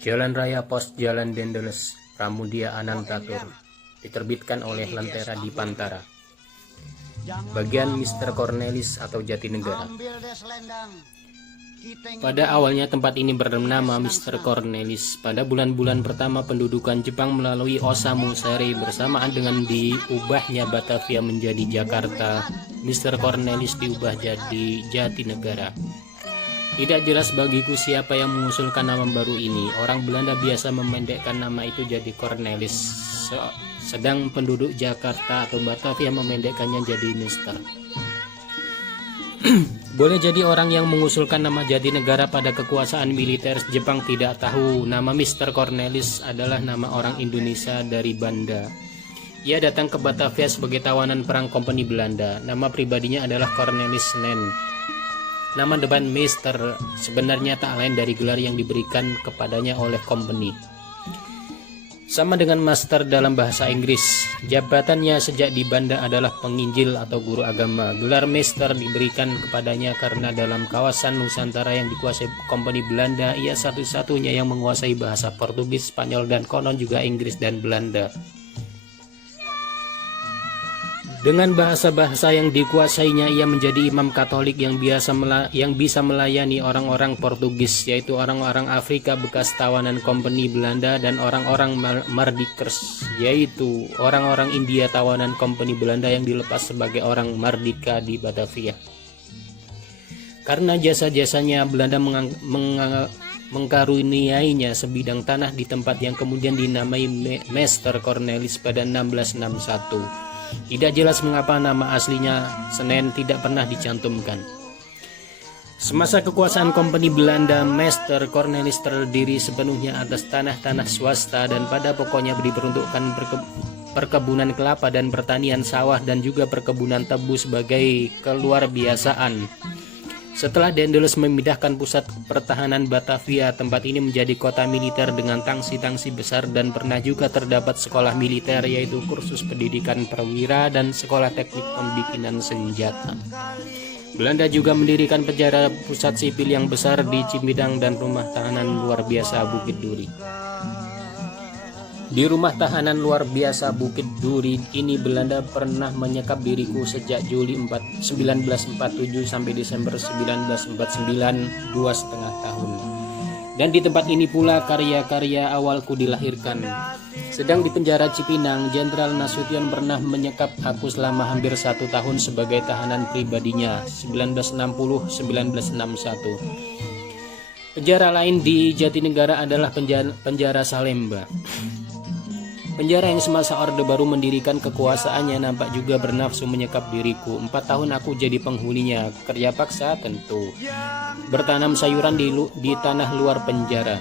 Jalan Raya Pos Jalan Dendeles, Pramudia Anantatur, diterbitkan oleh Lentera di Pantara. Bagian Mr. Cornelis atau Jatinegara. Pada awalnya tempat ini bernama Mr. Cornelis. Pada bulan-bulan pertama pendudukan Jepang melalui Osamu Seri bersamaan dengan diubahnya Batavia menjadi Jakarta, Mr. Cornelis diubah jadi Jatinegara. Tidak jelas bagiku siapa yang mengusulkan nama baru ini. Orang Belanda biasa memendekkan nama itu jadi Cornelis, sedang penduduk Jakarta atau Batavia memendekkannya jadi Mister. Boleh jadi orang yang mengusulkan nama Jatinegara pada kekuasaan militer Jepang tidak tahu nama Mr. Cornelis adalah nama orang Indonesia dari Banda. Ia datang ke Batavia sebagai tawanan perang kompeni Belanda. Nama pribadinya adalah Cornelis Nen. Nama depan Mister sebenarnya tak lain dari gelar yang diberikan kepadanya oleh company. Sama dengan master dalam bahasa Inggris, jabatannya sejak di Banda adalah penginjil atau guru agama. Gelar Mister diberikan kepadanya karena dalam kawasan Nusantara yang dikuasai company Belanda, ia satu-satunya yang menguasai bahasa Portugis, Spanyol, dan konon juga Inggris dan Belanda. Dengan bahasa-bahasa yang dikuasainya, ia menjadi imam Katolik yang bisa melayani orang-orang Portugis, yaitu orang-orang Afrika bekas tawanan company Belanda, dan orang-orang Mardikers, yaitu orang-orang India tawanan company Belanda yang dilepas sebagai orang Mardika di Batavia. Karena jasa-jasanya, Belanda mengkaruniainya sebidang tanah di tempat yang kemudian dinamai Mr. Cornelis pada 1661. Tidak jelas mengapa nama aslinya Senen tidak pernah dicantumkan. Semasa kekuasaan company Belanda, Mr. Cornelis terdiri sepenuhnya atas tanah-tanah swasta dan pada pokoknya diperuntukkan perkebunan kelapa dan pertanian sawah dan juga perkebunan tebu sebagai keluarbiasaan. Setelah Dendeles memindahkan pusat pertahanan Batavia, tempat ini menjadi kota militer dengan tangsi-tangsi besar dan pernah juga terdapat sekolah militer yaitu kursus pendidikan perwira dan sekolah teknik pembikinan senjata. Belanda juga mendirikan penjara pusat sipil yang besar di Cimidang dan rumah tahanan luar biasa Bukit Duri. Di rumah tahanan luar biasa Bukit Duri ini Belanda pernah menyekap diriku sejak Juli 1947 sampai Desember 1949, 2,5 tahun. Dan di tempat ini pula karya-karya awalku dilahirkan. Sedang di penjara Cipinang, Jenderal Nasution pernah menyekap aku selama hampir 1 tahun sebagai tahanan pribadinya, 1960-1961. Penjara lain di Jatinegara adalah penjara Salemba. Penjara yang semasa Orde Baru mendirikan kekuasaannya nampak juga bernafsu menyekap diriku. 4 tahun aku jadi penghuninya, kerja paksa tentu. Bertanam sayuran di tanah luar penjara.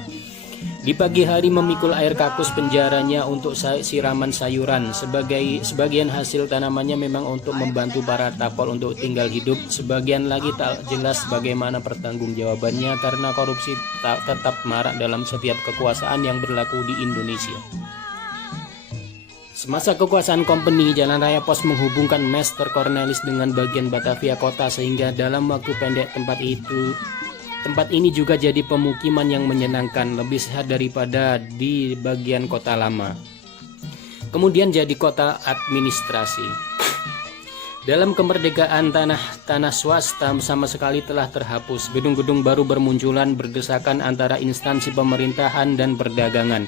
Di pagi hari memikul air kakus penjaranya untuk siraman sayuran. Sebagian hasil tanamannya memang untuk membantu para tapol untuk tinggal hidup. Sebagian lagi tak jelas bagaimana pertanggungjawabannya karena korupsi tetap marak dalam setiap kekuasaan yang berlaku di Indonesia. Semasa kekuasaan company, Jalan Raya Pos menghubungkan Mr. Cornelis dengan bagian Batavia kota sehingga dalam waktu pendek tempat ini juga jadi pemukiman yang menyenangkan, lebih sehat daripada di bagian kota lama. Kemudian jadi kota administrasi. Dalam kemerdekaan tanah swasta sama sekali telah terhapus. Gedung-gedung baru bermunculan berdesakan antara instansi pemerintahan dan perdagangan.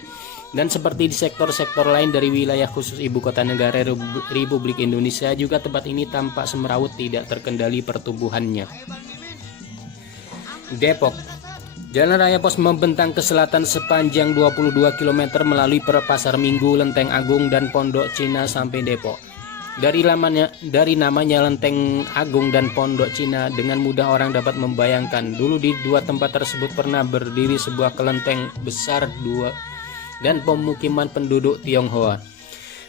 Dan seperti di sektor-sektor lain dari wilayah khusus Ibu Kota Negara Republik Indonesia, juga tempat ini tampak semrawut tidak terkendali pertumbuhannya. Depok. Jalan Raya Pos membentang ke selatan sepanjang 22 km melalui Pasar Minggu, Lenteng Agung, dan Pondok Cina sampai Depok. Dari namanya Lenteng Agung dan Pondok Cina, dengan mudah orang dapat membayangkan dulu di dua tempat tersebut pernah berdiri sebuah kelenteng besar dan pemukiman penduduk Tionghoa.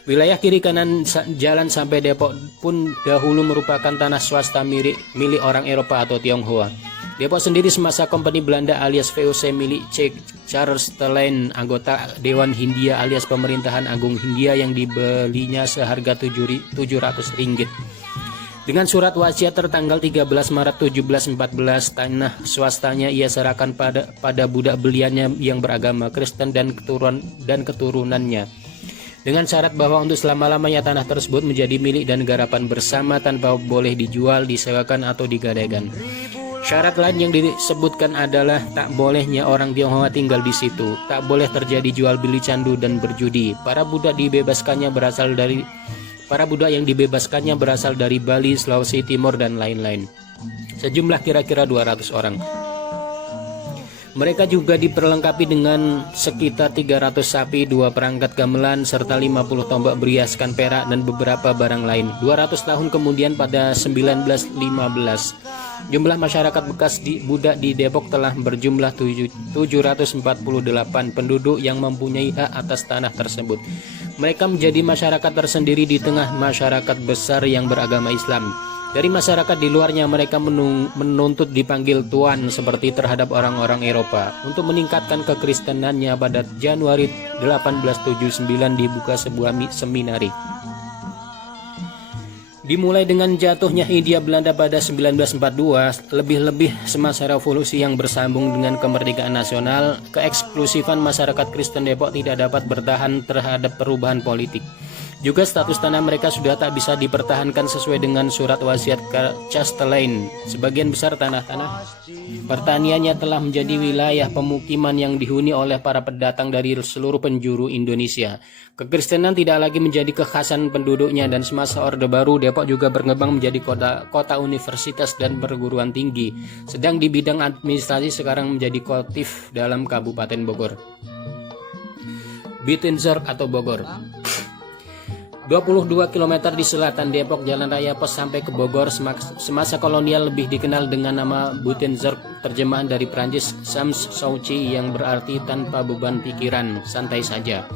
Wilayah kiri kanan jalan sampai Depok pun dahulu merupakan tanah swasta milik orang Eropa atau Tionghoa. Depok sendiri semasa kompeni Belanda alias VOC milik Charles Telaine, anggota Dewan Hindia alias Pemerintahan Agung Hindia yang dibelinya seharga 700 ringgit. Dengan surat wasiat tertanggal 13 Maret 1714, tanah swastanya ia serahkan pada budak beliannya yang beragama Kristen dan keturunannya, dengan syarat bahwa untuk selama-lamanya tanah tersebut menjadi milik dan garapan bersama tanpa boleh dijual, disewakan atau digadaikan. Syarat lain yang disebutkan adalah tak bolehnya orang Tionghoa tinggal di situ, tak boleh terjadi jual beli candu dan berjudi. Para budak yang dibebaskannya berasal dari Bali, Sulawesi Timur, dan lain-lain. Sejumlah kira-kira 200 orang. Mereka juga diperlengkapi dengan sekitar 300 sapi, 2 perangkat gamelan, serta 50 tombak berhiaskan perak dan beberapa barang lain. 200 tahun kemudian pada 1915, jumlah masyarakat bekas budak di Depok telah berjumlah 748 penduduk yang mempunyai hak atas tanah tersebut. Mereka menjadi masyarakat tersendiri di tengah masyarakat besar yang beragama Islam. Dari masyarakat di luarnya mereka menuntut dipanggil tuan seperti terhadap orang-orang Eropa. Untuk meningkatkan kekristenannya, pada Januari 1879 dibuka sebuah seminari. Dimulai dengan jatuhnya Hindia Belanda pada 1942, lebih-lebih semasa revolusi yang bersambung dengan kemerdekaan nasional, keeksklusifan masyarakat Kristen Depok tidak dapat bertahan terhadap perubahan politik. Juga status tanah mereka sudah tak bisa dipertahankan sesuai dengan surat wasiat Chastelain. Sebagian besar tanah-tanah pertaniannya telah menjadi wilayah pemukiman yang dihuni oleh para pendatang dari seluruh penjuru Indonesia. Kekristenan tidak lagi menjadi kekhasan penduduknya, dan semasa Orde Baru Depok juga berkembang menjadi kota universitas dan perguruan tinggi. Sedang di bidang administrasi sekarang menjadi kotif dalam Kabupaten Bogor. Buitenzorg atau Bogor. 22 km di selatan Depok, Jalan Raya Pos sampai ke Bogor. Semasa kolonial lebih dikenal dengan nama Buitenzorg, terjemahan dari Prancis Sans Souci yang berarti tanpa beban pikiran, santai saja.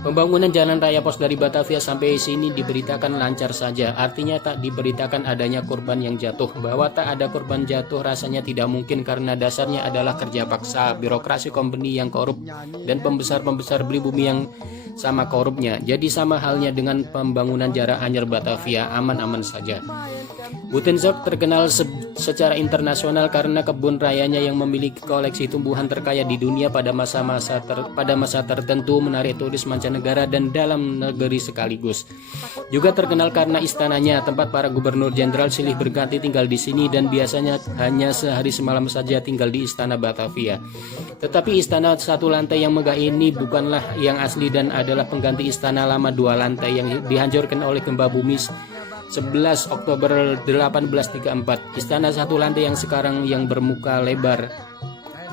Pembangunan Jalan Raya Pos dari Batavia sampai sini diberitakan lancar saja, artinya tak diberitakan adanya korban yang jatuh. Bahwa tak ada korban jatuh rasanya tidak mungkin, karena dasarnya adalah kerja paksa, birokrasi company yang korup, dan pembesar-pembesar beli bumi yang sama korupnya. Jadi sama halnya dengan pembangunan jarak Anyer Batavia, aman-aman saja. Buitenzorg terkenal secara internasional karena kebun rayanya yang memiliki koleksi tumbuhan terkaya di dunia pada masa tertentu, menarik turis mancanegara dan dalam negeri sekaligus. Juga terkenal karena istananya, tempat para gubernur jenderal silih berganti tinggal di sini dan biasanya hanya sehari semalam saja tinggal di istana Batavia. Tetapi istana satu lantai yang megah ini bukanlah yang asli dan adalah pengganti istana lama 2 lantai yang dihancurkan oleh gempa bumi 11 Oktober 1834. Istana satu lantai yang sekarang yang bermuka lebar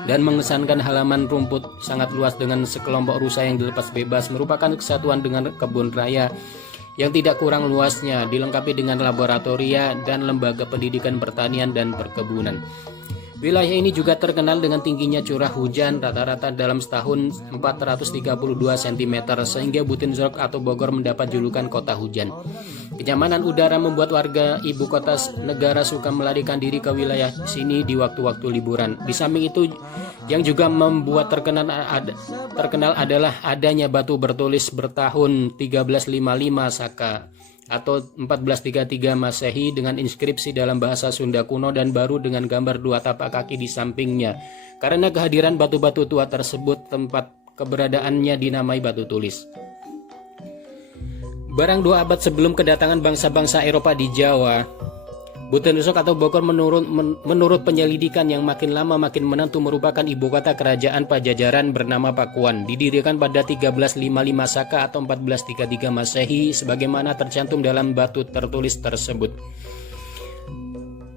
dan mengesankan halaman rumput sangat luas dengan sekelompok rusa yang dilepas bebas merupakan kesatuan dengan kebun raya yang tidak kurang luasnya, dilengkapi dengan laboratoria dan lembaga pendidikan pertanian dan perkebunan. Wilayah ini juga terkenal dengan tingginya curah hujan rata-rata dalam setahun 432 cm, sehingga Buitenzorg atau Bogor mendapat julukan kota hujan. Kenyamanan udara membuat warga ibu kota negara suka melarikan diri ke wilayah sini di waktu-waktu liburan. Di samping itu, yang juga membuat terkenal adalah adanya batu bertulis bertahun 1355 Saka atau 1433 Masehi dengan inskripsi dalam bahasa Sunda kuno dan baru dengan gambar 2 tapak kaki di sampingnya. Karena kehadiran batu-batu tua tersebut, tempat keberadaannya dinamai batu tulis. Barang 2 abad sebelum kedatangan bangsa-bangsa Eropa di Jawa, Buitenzorg atau Bogor menurut penyelidikan yang makin lama makin menentu merupakan ibu kota kerajaan Pajajaran bernama Pakuan. Didirikan pada 1355 Saka atau 1433 Masehi sebagaimana tercantum dalam batu tertulis tersebut.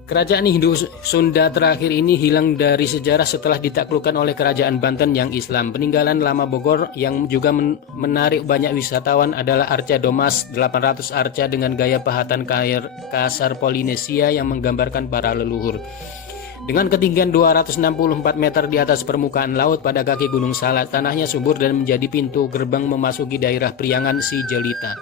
Kerajaan Hindu Sunda terakhir ini hilang dari sejarah setelah ditaklukkan oleh kerajaan Banten yang Islam. Peninggalan lama Bogor yang juga menarik banyak wisatawan adalah arca Domas 800 arca dengan gaya pahatan kasar Polinesia yang menggambarkan para leluhur. Dengan ketinggian 264 meter di atas permukaan laut pada kaki Gunung Salak, tanahnya subur dan menjadi pintu gerbang memasuki daerah Priangan Si Jelita.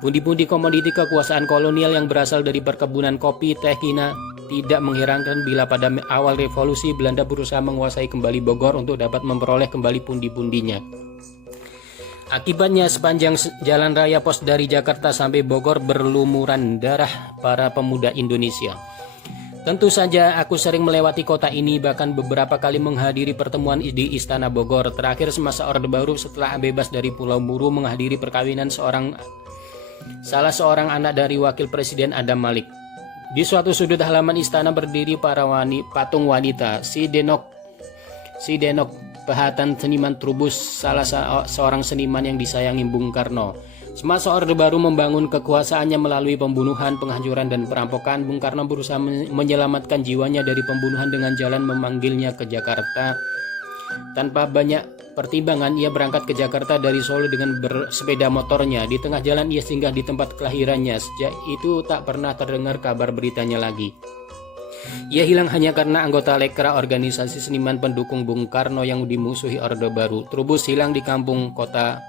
Pundi-pundi komoditi kekuasaan kolonial yang berasal dari perkebunan kopi, teh, hina tidak mengherankan bila pada awal revolusi Belanda berusaha menguasai kembali Bogor untuk dapat memperoleh kembali pundi-pundinya. Akibatnya sepanjang jalan raya pos dari Jakarta sampai Bogor berlumuran darah para pemuda Indonesia. Tentu saja aku sering melewati kota ini, bahkan beberapa kali menghadiri pertemuan di Istana Bogor. Terakhir semasa Orde Baru setelah bebas dari Pulau Buru, menghadiri perkawinan salah seorang anak dari Wakil Presiden Adam Malik. Di suatu sudut halaman istana berdiri patung wanita, si Denok Pahatan seniman Trubus, salah seorang seniman yang disayangi Bung Karno. Semasa Orde Baru membangun kekuasaannya melalui pembunuhan, penghancuran, dan perampokan, Bung Karno berusaha menyelamatkan jiwanya dari pembunuhan dengan jalan memanggilnya ke Jakarta. Tanpa banyak pertimbangan, ia berangkat ke Jakarta dari Solo dengan bersepeda motornya. Di tengah jalan ia singgah di tempat kelahirannya. Sejak itu tak pernah terdengar kabar beritanya lagi. Ia hilang hanya karena anggota Lekra, organisasi seniman pendukung Bung Karno yang dimusuhi Orde Baru. Trubus hilang di kampung kota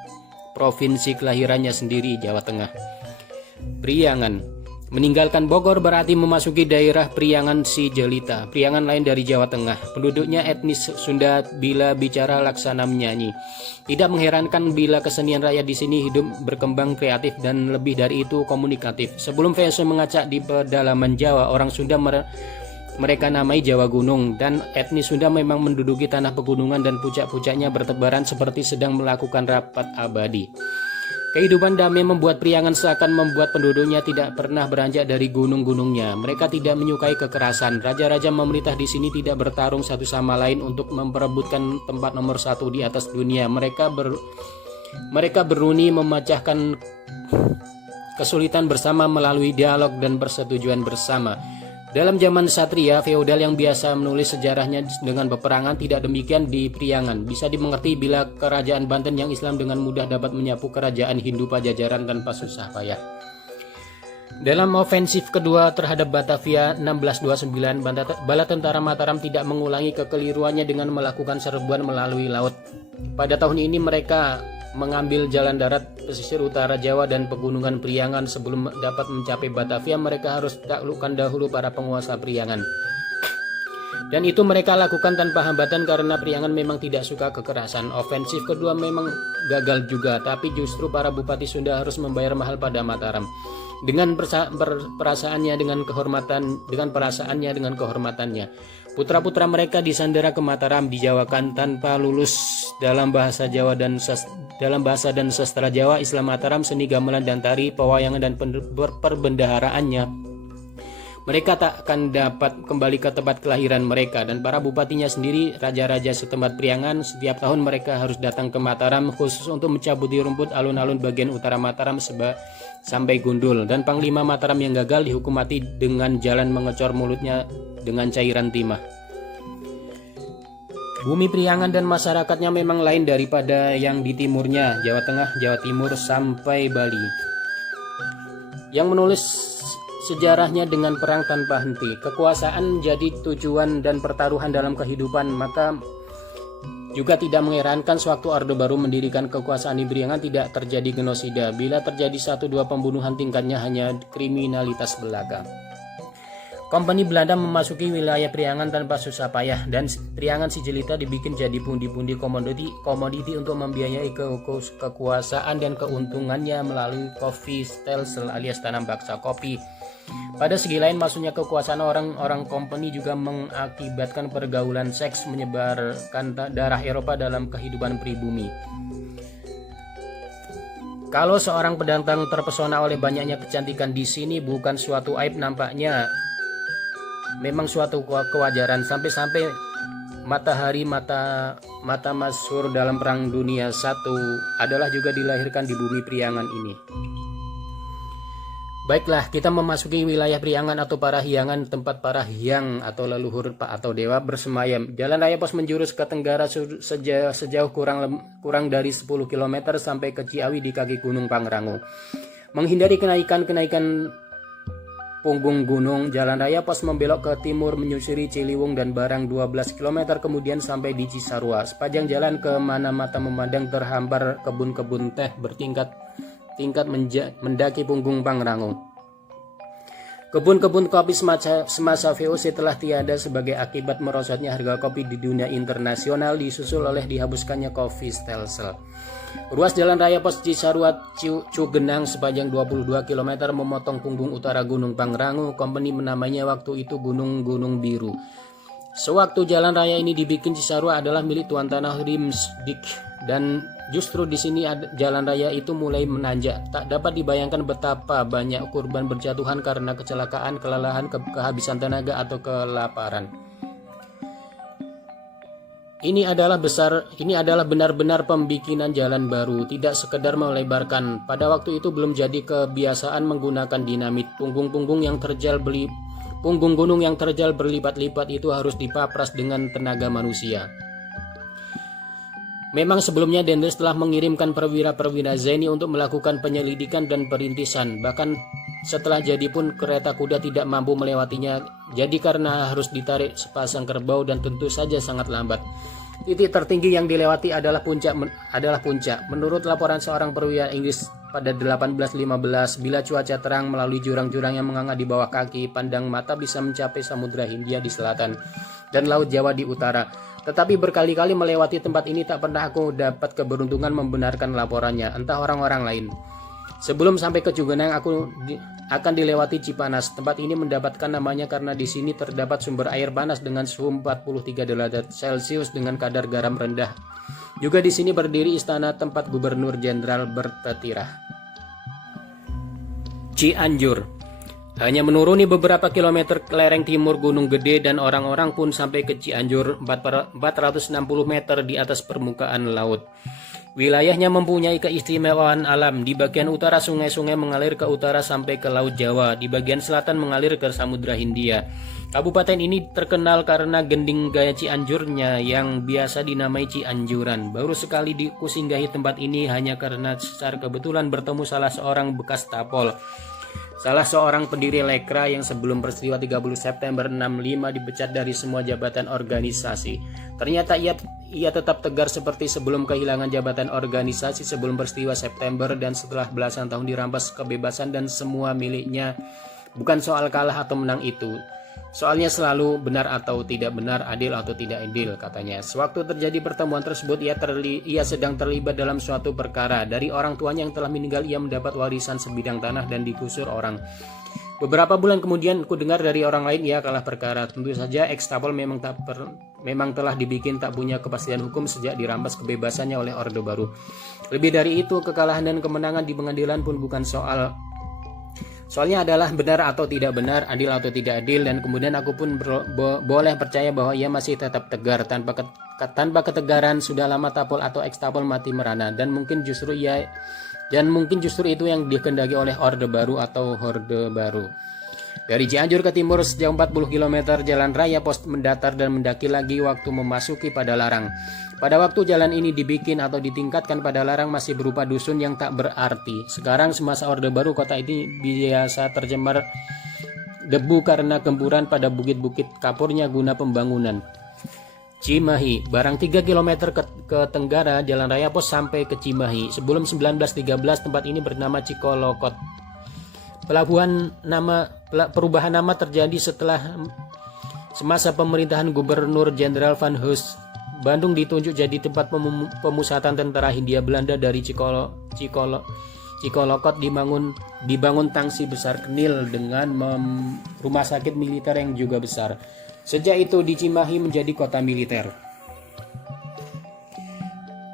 provinsi kelahirannya sendiri, Jawa Tengah. Priangan. Meninggalkan Bogor berarti memasuki daerah Priangan Si Jelita, Priangan lain dari Jawa Tengah. Penduduknya etnis Sunda bila bicara laksana menyanyi. Tidak mengherankan bila kesenian rakyat di sini hidup, berkembang, kreatif, dan lebih dari itu komunikatif. Sebelum VOC mengacak di pedalaman Jawa, orang Sunda mereka namai Jawa Gunung, dan etnis Sunda memang menduduki tanah pegunungan dan puncak-puncaknya bertebaran seperti sedang melakukan rapat abadi. Kehidupan damai membuat Priangan seakan membuat penduduknya tidak pernah beranjak dari gunung-gunungnya. Mereka tidak menyukai kekerasan. Raja-raja memerintah di sini tidak bertarung satu sama lain untuk memperebutkan tempat nomor satu di atas dunia. Mereka beruni memecahkan kesulitan bersama melalui dialog dan persetujuan bersama. Dalam zaman Satria feodal yang biasa menulis sejarahnya dengan peperangan, tidak demikian di Priangan. Bisa dimengerti bila kerajaan Banten yang Islam dengan mudah dapat menyapu kerajaan Hindu Pajajaran tanpa susah payah. Dalam ofensif kedua terhadap Batavia 1629, bala tentara Mataram tidak mengulangi kekeliruannya dengan melakukan serbuan melalui laut. Pada tahun ini mereka mengambil jalan darat pesisir utara Jawa dan pegunungan Priangan. Sebelum dapat mencapai Batavia, mereka harus taklukkan dahulu para penguasa Priangan. Dan itu mereka lakukan tanpa hambatan karena Priangan memang tidak suka kekerasan. Ofensif kedua memang gagal juga, tapi justru para bupati Sunda harus membayar mahal pada Mataram. Dengan perasaannya dengan kehormatannya. Putra-putra mereka disandera ke Mataram, dijawakan tanpa lulus dalam bahasa dan sastra Jawa, Islam Mataram, seni gamelan dan tari, pewayangan dan perbendaharaannya. Mereka tak akan dapat kembali ke tempat kelahiran mereka, dan para bupatinya sendiri, raja-raja setempat Priangan, setiap tahun mereka harus datang ke Mataram khusus untuk mencabuti rumput alun-alun bagian utara Mataram sampai gundul, dan Panglima Mataram yang gagal dihukum mati dengan jalan mengecor mulutnya dengan cairan timah. Bumi Priangan dan masyarakatnya memang lain daripada yang di timurnya, Jawa Tengah, Jawa Timur, sampai Bali. Yang menulis sejarahnya dengan perang tanpa henti. Kekuasaan jadi tujuan dan pertaruhan dalam kehidupan, maka juga tidak mengherankan sewaktu Orde Baru mendirikan kekuasaan di Priangan tidak terjadi genosida. Bila terjadi 1-2 pembunuhan, tingkatnya hanya kriminalitas belaka. Kompeni Belanda memasuki wilayah Priangan tanpa susah payah, dan Priangan Si Jelita dibikin jadi pundi-pundi komoditi untuk membiayai kekuasaan dan keuntungannya melalui coffee stelsel alias tanam baksa kopi. Pada segi lain, masuknya kekuasaan orang-orang kompeni juga mengakibatkan pergaulan seks, menyebarkan darah Eropa dalam kehidupan pribumi. Kalau seorang pendatang terpesona oleh banyaknya kecantikan di sini, bukan suatu aib, nampaknya memang suatu kewajaran. Sampai-sampai matahari mata masyhur dalam Perang Dunia I adalah juga dilahirkan di bumi Priangan ini. Baiklah, kita memasuki wilayah Priangan atau Parahyangan, tempat para hyang atau leluhur atau dewa bersemayam. Jalan raya pos menjurus ke tenggara sejauh kurang dari 10 km sampai ke Ciawi di kaki Gunung Pangrango. Menghindari kenaikan punggung gunung, jalan raya pos membelok ke timur menyusuri Ciliwung dan Barang 12 km, kemudian sampai di Cisarua. Sepanjang jalan ke mana mata memandang terhampar kebun-kebun teh bertingkat mendaki punggung Pangrango. Kebun-kebun kopi semasa VOC telah tiada sebagai akibat merosotnya harga kopi di dunia internasional, disusul oleh dihapuskannya Kopi Stelsel. Ruas jalan raya pos Cisarua Cugenang sepanjang 22 km memotong punggung utara Gunung Pangrango. Company menamainya waktu itu Gunung Biru. Sewaktu jalan raya ini dibikin, Cisarua adalah milik tuan tanah Rimsdik, dan justru di sini jalan raya itu mulai menanjak. Tak dapat dibayangkan betapa banyak korban berjatuhan karena kecelakaan, kelelahan, kehabisan tenaga atau kelaparan. Ini adalah benar-benar pembikinan jalan baru, tidak sekedar melebarkan. Pada waktu itu belum jadi kebiasaan menggunakan dinamit. Punggung gunung yang terjal berlipat-lipat itu harus dipapras dengan tenaga manusia. Memang sebelumnya Dendels telah mengirimkan perwira-perwira Zaini untuk melakukan penyelidikan dan perintisan. Bahkan setelah jadi pun kereta kuda tidak mampu melewatinya, jadi karena harus ditarik sepasang kerbau dan tentu saja sangat lambat. Titik tertinggi yang dilewati adalah puncak. Menurut laporan seorang perwira Inggris pada 1815, bila cuaca terang melalui jurang-jurang yang menganga di bawah kaki, pandang mata bisa mencapai Samudra Hindia di selatan dan Laut Jawa di utara. Tetapi berkali-kali melewati tempat ini tak pernah aku dapat keberuntungan membenarkan laporannya, entah orang-orang lain. Sebelum sampai ke Cugenang, aku akan dilewati Cipanas. Tempat ini mendapatkan namanya karena di sini terdapat sumber air panas dengan suhu 43 derajat Celcius dengan kadar garam rendah. Juga di sini berdiri istana tempat Gubernur Jenderal bertetirah. Cianjur. Hanya menuruni beberapa kilometer ke lereng timur Gunung Gede dan orang-orang pun sampai ke Cianjur 460 meter di atas permukaan laut. Wilayahnya mempunyai keistimewaan alam. Di bagian utara sungai-sungai mengalir ke utara sampai ke Laut Jawa. Di bagian selatan mengalir ke Samudra Hindia. Kabupaten ini terkenal karena gending gaya Cianjurnya yang biasa dinamai Cianjuran. Baru sekali kusinggahi tempat ini hanya karena secara kebetulan bertemu salah seorang bekas tapol. Salah seorang pendiri Lekra yang sebelum peristiwa 30 September 65 dipecat dari semua jabatan organisasi. Ternyata ia tetap tegar seperti sebelum kehilangan jabatan organisasi sebelum peristiwa September, dan setelah belasan tahun dirampas kebebasan dan semua miliknya. Bukan soal kalah atau menang itu. Soalnya selalu benar atau tidak benar, adil atau tidak adil, katanya. Sewaktu terjadi pertemuan tersebut, ia sedang terlibat dalam suatu perkara. Dari orang tuanya yang telah meninggal, ia mendapat warisan sebidang tanah dan digusur orang. Beberapa bulan kemudian, ku dengar dari orang lain ia kalah perkara. Tentu saja ekstapol memang telah dibikin tak punya kepastian hukum sejak dirampas kebebasannya oleh Orde Baru. Lebih dari itu, kekalahan dan kemenangan di pengadilan pun bukan soalnya adalah benar atau tidak benar, adil atau tidak adil, dan kemudian aku pun boleh percaya bahwa ia masih tetap tegar. Tanpa ketegaran sudah lama tapol atau ekstapol mati merana, dan mungkin justru itu yang dikehendaki oleh Orde Baru atau Horde Baru. Dari Cianjur ke timur sejauh 40 km jalan raya pos mendatar dan mendaki lagi waktu memasuki Padalarang. Pada waktu jalan ini dibikin atau ditingkatkan, Padalarang masih berupa dusun yang tak berarti. Sekarang semasa Orde Baru kota ini biasa tercemar debu karena gempuran pada bukit-bukit kapurnya guna pembangunan. Cimahi, barang 3 km ke tenggara jalan raya pos sampai ke Cimahi. Sebelum 1913 tempat ini bernama Cikolokot. Perubahan nama terjadi setelah semasa pemerintahan Gubernur Jenderal Van Hees. Bandung ditunjuk jadi tempat pemusatan tentara Hindia Belanda. Dari Cikolokot dibangun tangsi besar Knil dengan rumah sakit militer yang juga besar. Sejak itu di Cimahi menjadi kota militer.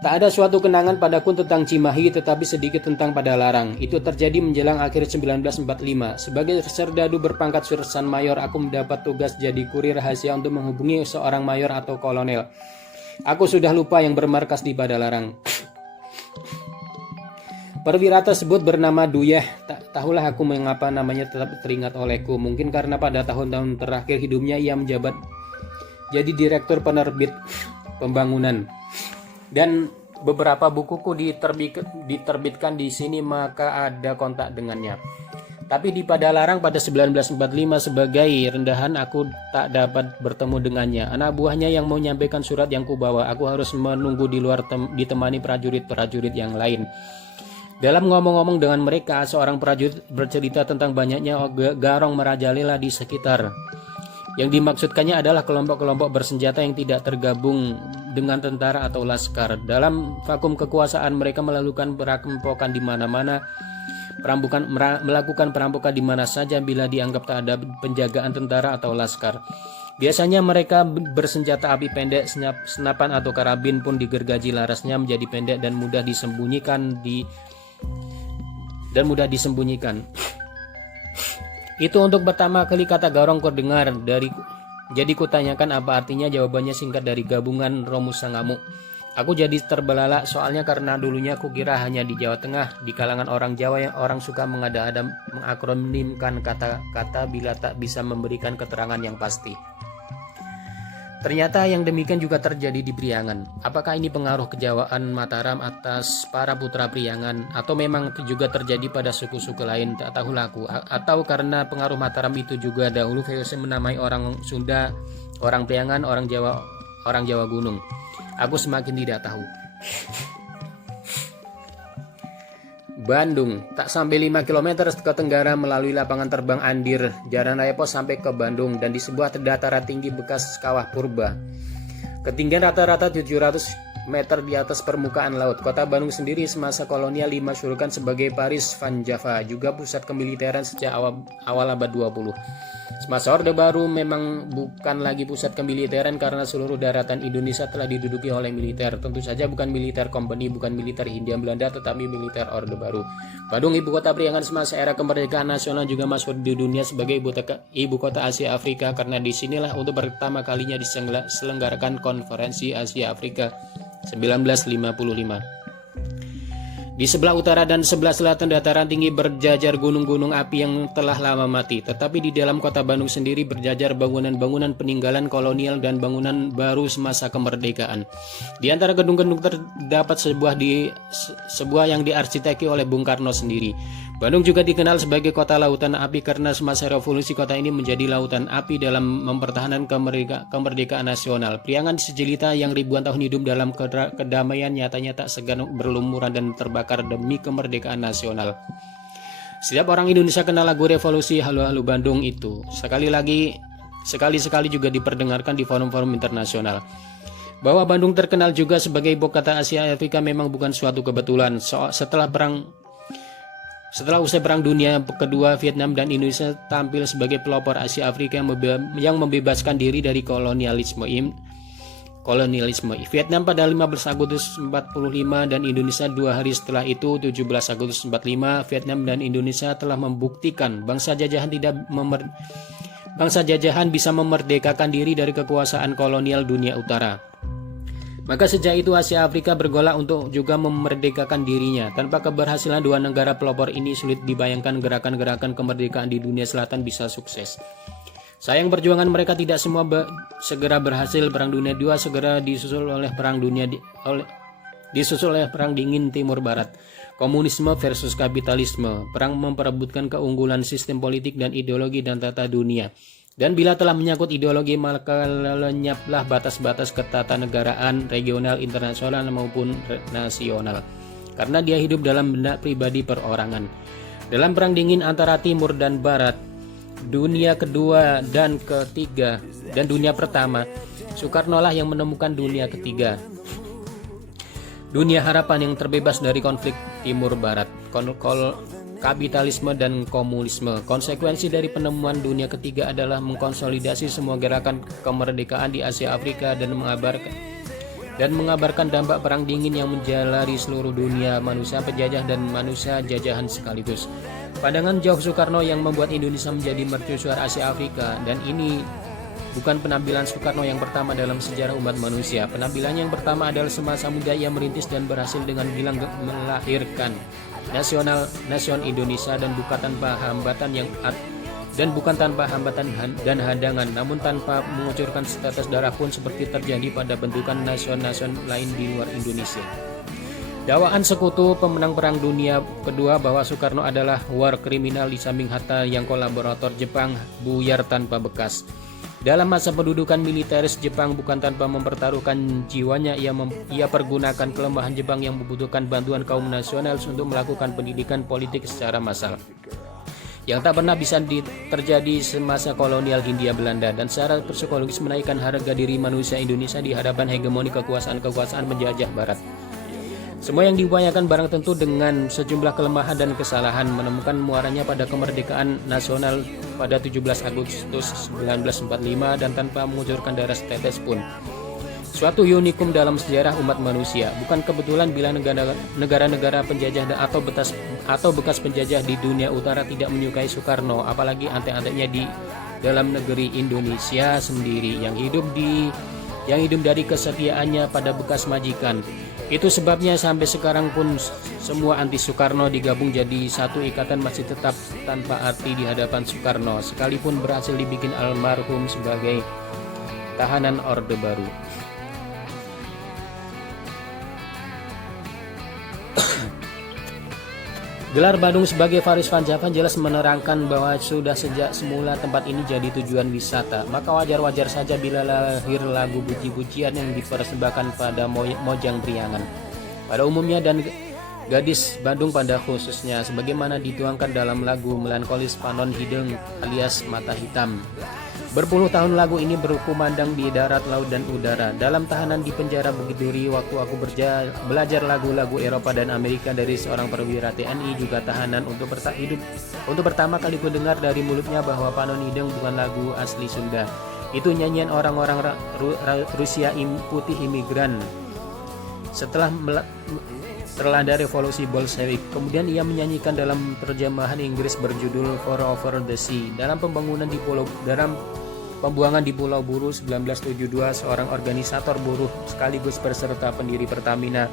Tak ada suatu kenangan padaku tentang Cimahi, tetapi sedikit tentang Padalarang. Itu terjadi menjelang akhir 1945. Sebagai serdadu berpangkat sersan mayor, aku mendapat tugas jadi kurir rahasia untuk menghubungi seorang mayor atau kolonel. Aku sudah lupa yang bermarkas di Padalarang. Perwira tersebut bernama Duyeh. Tak tahulah aku mengapa namanya tetap teringat olehku. Mungkin karena pada tahun-tahun terakhir hidupnya ia menjabat jadi direktur penerbit pembangunan. Dan beberapa bukuku diterbitkan di sini, maka ada kontak dengannya. Tapi di Padalarang pada 1945 sebagai rendahan aku tak dapat bertemu dengannya. Anak buahnya yang mau menyampaikan surat yang kubawa, aku harus menunggu di luar ditemani prajurit-prajurit yang lain. Dalam ngomong-ngomong dengan mereka, seorang prajurit bercerita tentang banyaknya garong merajalela di sekitar. Yang dimaksudkannya adalah kelompok-kelompok bersenjata yang tidak tergabung dengan tentara atau laskar. Dalam vakum kekuasaan, mereka melakukan perampokan di mana-mana, melakukan perampokan di mana saja bila dianggap tak ada penjagaan tentara atau laskar. Biasanya mereka bersenjata api pendek, senapan atau karabin pun digergaji larasnya menjadi pendek dan mudah disembunyikan. Itu untuk pertama kali kata garong kudengar jadi kutanyakan apa artinya. Jawabannya singkat dari gabungan Romus Sangamuk. Aku jadi terbelalak soalnya karena dulunya aku kira hanya di Jawa Tengah, di kalangan orang Jawa yang orang suka mengada-ada mengakronimkan kata-kata bila tak bisa memberikan keterangan yang pasti. Ternyata yang demikian juga terjadi di Priangan. Apakah ini pengaruh kejawaan Mataram atas para putra Priangan, atau memang juga terjadi pada suku-suku lain, tak tahulah aku. Atau karena pengaruh Mataram itu juga dahulu VOC menamai orang Sunda, orang Priangan, orang Jawa Gunung. Aku semakin tidak tahu. Bandung, tak sampai 5 km ke tenggara melalui lapangan terbang Andir, Jalan Raya Pos sampai ke Bandung dan di sebuah dataran tinggi bekas kawah purba. Ketinggian rata-rata 700 meter di atas permukaan laut. Kota Bandung sendiri semasa kolonial dimasyhurkan sebagai Paris Van Java, juga pusat kemiliteran sejak awal abad 20. Semasa Orde Baru memang bukan lagi pusat kemiliteran karena seluruh daratan Indonesia telah diduduki oleh militer. Tentu saja bukan militer kompeni, bukan militer Hindia Belanda, tetapi militer Orde Baru. Bandung, ibu kota Priangan semasa era kemerdekaan nasional, juga masuk di dunia sebagai ibu kota Asia Afrika karena disinilah untuk pertama kalinya diselenggarakan konferensi Asia Afrika 1955. Di sebelah utara dan sebelah selatan dataran tinggi berjajar gunung-gunung api yang telah lama mati. Tetapi di dalam kota Bandung sendiri berjajar bangunan-bangunan peninggalan kolonial dan bangunan baru semasa kemerdekaan. Di antara gedung-gedung terdapat sebuah yang diarsiteki oleh Bung Karno sendiri. Bandung juga dikenal sebagai kota lautan api karena semasa revolusi kota ini menjadi lautan api dalam mempertahankan kemerdekaan nasional. Priangan sejelita yang ribuan tahun hidup dalam kedamaian nyatanya tak segan berlumuran dan terbakar demi kemerdekaan nasional. Setiap orang Indonesia kenal lagu revolusi Halo Halo Bandung itu. Sekali-sekali juga diperdengarkan di forum-forum internasional. Bahwa Bandung terkenal juga sebagai ibu kota Asia Afrika memang bukan suatu kebetulan. Setelah usai Perang Dunia Kedua, Vietnam dan Indonesia tampil sebagai pelopor Asia Afrika yang membebaskan diri dari kolonialisme. Vietnam pada 15 Agustus 45 dan Indonesia 2 hari setelah itu 17 Agustus 45. Vietnam dan Indonesia telah membuktikan bangsa jajahan bisa memerdekakan diri dari kekuasaan kolonial dunia utara. Maka sejak itu Asia Afrika bergolak untuk juga memerdekakan dirinya. Tanpa keberhasilan dua negara pelopor ini, sulit dibayangkan gerakan-gerakan kemerdekaan di dunia selatan bisa sukses. Sayang perjuangan mereka tidak semua segera berhasil. Perang Dunia II segera disusul oleh Perang Dingin Timur Barat. Komunisme versus kapitalisme. Perang memperebutkan keunggulan sistem politik dan ideologi dan tata dunia. Dan bila telah menyangkut ideologi, maka lenyaplah batas-batas ketatanegaraan regional, internasional maupun nasional. Karena dia hidup dalam benak pribadi perorangan. Dalam Perang Dingin antara Timur dan Barat, dunia kedua dan ketiga, dan dunia pertama, Soekarno lah yang menemukan dunia ketiga. Dunia harapan yang terbebas dari konflik Timur Barat, kapitalisme dan komunisme. Konsekuensi dari penemuan dunia ketiga adalah mengkonsolidasi semua gerakan kemerdekaan di Asia Afrika dan mengabarkan dampak Perang Dingin yang menjalari seluruh dunia, manusia penjajah dan manusia jajahan sekaligus. Pandangan jauh Soekarno yang membuat Indonesia menjadi mercusuar Asia Afrika, dan ini bukan penampilan Soekarno yang pertama dalam sejarah umat manusia. Penampilannya yang pertama adalah semasa muda ia merintis dan berhasil dengan gilang melahirkan nasion Indonesia, dan bukan tanpa hambatan dan hadangan, namun tanpa mengucurkan setetes darah pun seperti terjadi pada bentukan nasion-nasion lain di luar Indonesia. Dakwaan sekutu pemenang Perang Dunia Kedua bahwa Soekarno adalah war kriminal di samping Hatta yang kolaborator Jepang buyar tanpa bekas. Dalam masa pendudukan militeris Jepang bukan tanpa mempertaruhkan jiwanya, ia pergunakan kelemahan Jepang yang membutuhkan bantuan kaum nasionalis untuk melakukan pendidikan politik secara massal yang tak pernah bisa terjadi semasa kolonial Hindia Belanda, dan secara psikologis menaikkan harga diri manusia Indonesia di hadapan hegemoni kekuasaan-kekuasaan penjajah Barat. Semua yang diupayakan barang tentu dengan sejumlah kelemahan dan kesalahan, menemukan muaranya pada kemerdekaan nasional pada 17 Agustus 1945 dan tanpa mengucurkan darah setetes pun. Suatu unikum dalam sejarah umat manusia. Bukan kebetulan bila negara-negara penjajah atau bekas penjajah di dunia utara tidak menyukai Soekarno, apalagi antek-anteknya di dalam negeri Indonesia sendiri yang hidup dari kesetiaannya pada bekas majikan. Itu sebabnya sampai sekarang pun semua anti Soekarno digabung jadi satu ikatan masih tetap tanpa arti di hadapan Soekarno, sekalipun berhasil dibikin almarhum sebagai tahanan Orde Baru. Gelar Bandung sebagai Faris Van Java jelas menerangkan bahwa sudah sejak semula tempat ini jadi tujuan wisata. Maka wajar-wajar saja bila lahir lagu puji-pujian yang dipersembahkan pada Mojang Priangan pada umumnya dan gadis Bandung pada khususnya, sebagaimana dituangkan dalam lagu melankolis Panon Hideng alias Mata Hitam. Berpuluh tahun lagu ini berkumandang di darat, laut, dan udara. Dalam tahanan di penjara Bukit Duri, waktu aku belajar lagu-lagu Eropa dan Amerika dari seorang perwira TNI juga tahanan, untuk pertama kali ku dengar dari mulutnya bahwa Panon Hideng bukan lagu asli Sunda. Itu nyanyian orang-orang Rusia putih imigran setelah terlanda revolusi Bolshevik. Kemudian ia menyanyikan dalam terjemahan Inggris berjudul For Over the Sea. Dalam pembuangan di Pulau Buru 1972, seorang organisator buruh sekaligus peserta pendiri Pertamina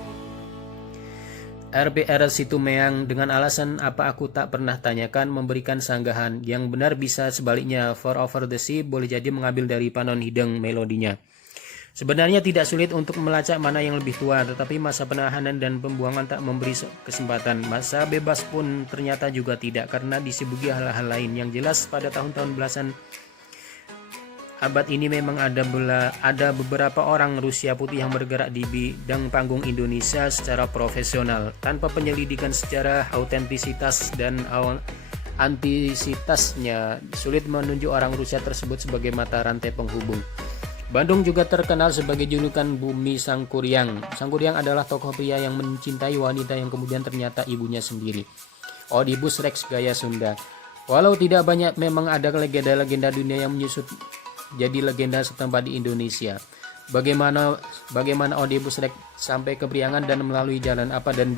RBR Situmeang dengan alasan apa aku tak pernah tanyakan memberikan sanggahan. Yang benar bisa sebaliknya, For Over the Sea boleh jadi mengambil dari Panon Hideng melodinya. Sebenarnya tidak sulit untuk melacak mana yang lebih tua, tetapi masa penahanan dan pembuangan tak memberi kesempatan. Masa bebas pun ternyata juga tidak, karena disibuki hal-hal lain. Yang jelas pada tahun-tahun belasan abad ini memang ada beberapa orang Rusia putih yang bergerak di bidang panggung Indonesia secara profesional, tanpa penyelidikan secara autentisitas dan antisitasnya. Sulit menunjuk orang Rusia tersebut sebagai mata rantai penghubung. Bandung juga terkenal sebagai julukan Bumi Sangkuriang. Sangkuriang adalah tokoh pria yang mencintai wanita yang kemudian ternyata ibunya sendiri. Oedipus Rex gaya Sunda. Walau tidak banyak, memang ada legenda-legenda dunia yang menyusut jadi legenda setempat di Indonesia. Bagaimana Oedipus Rex sampai ke Priangan dan melalui jalan apa dan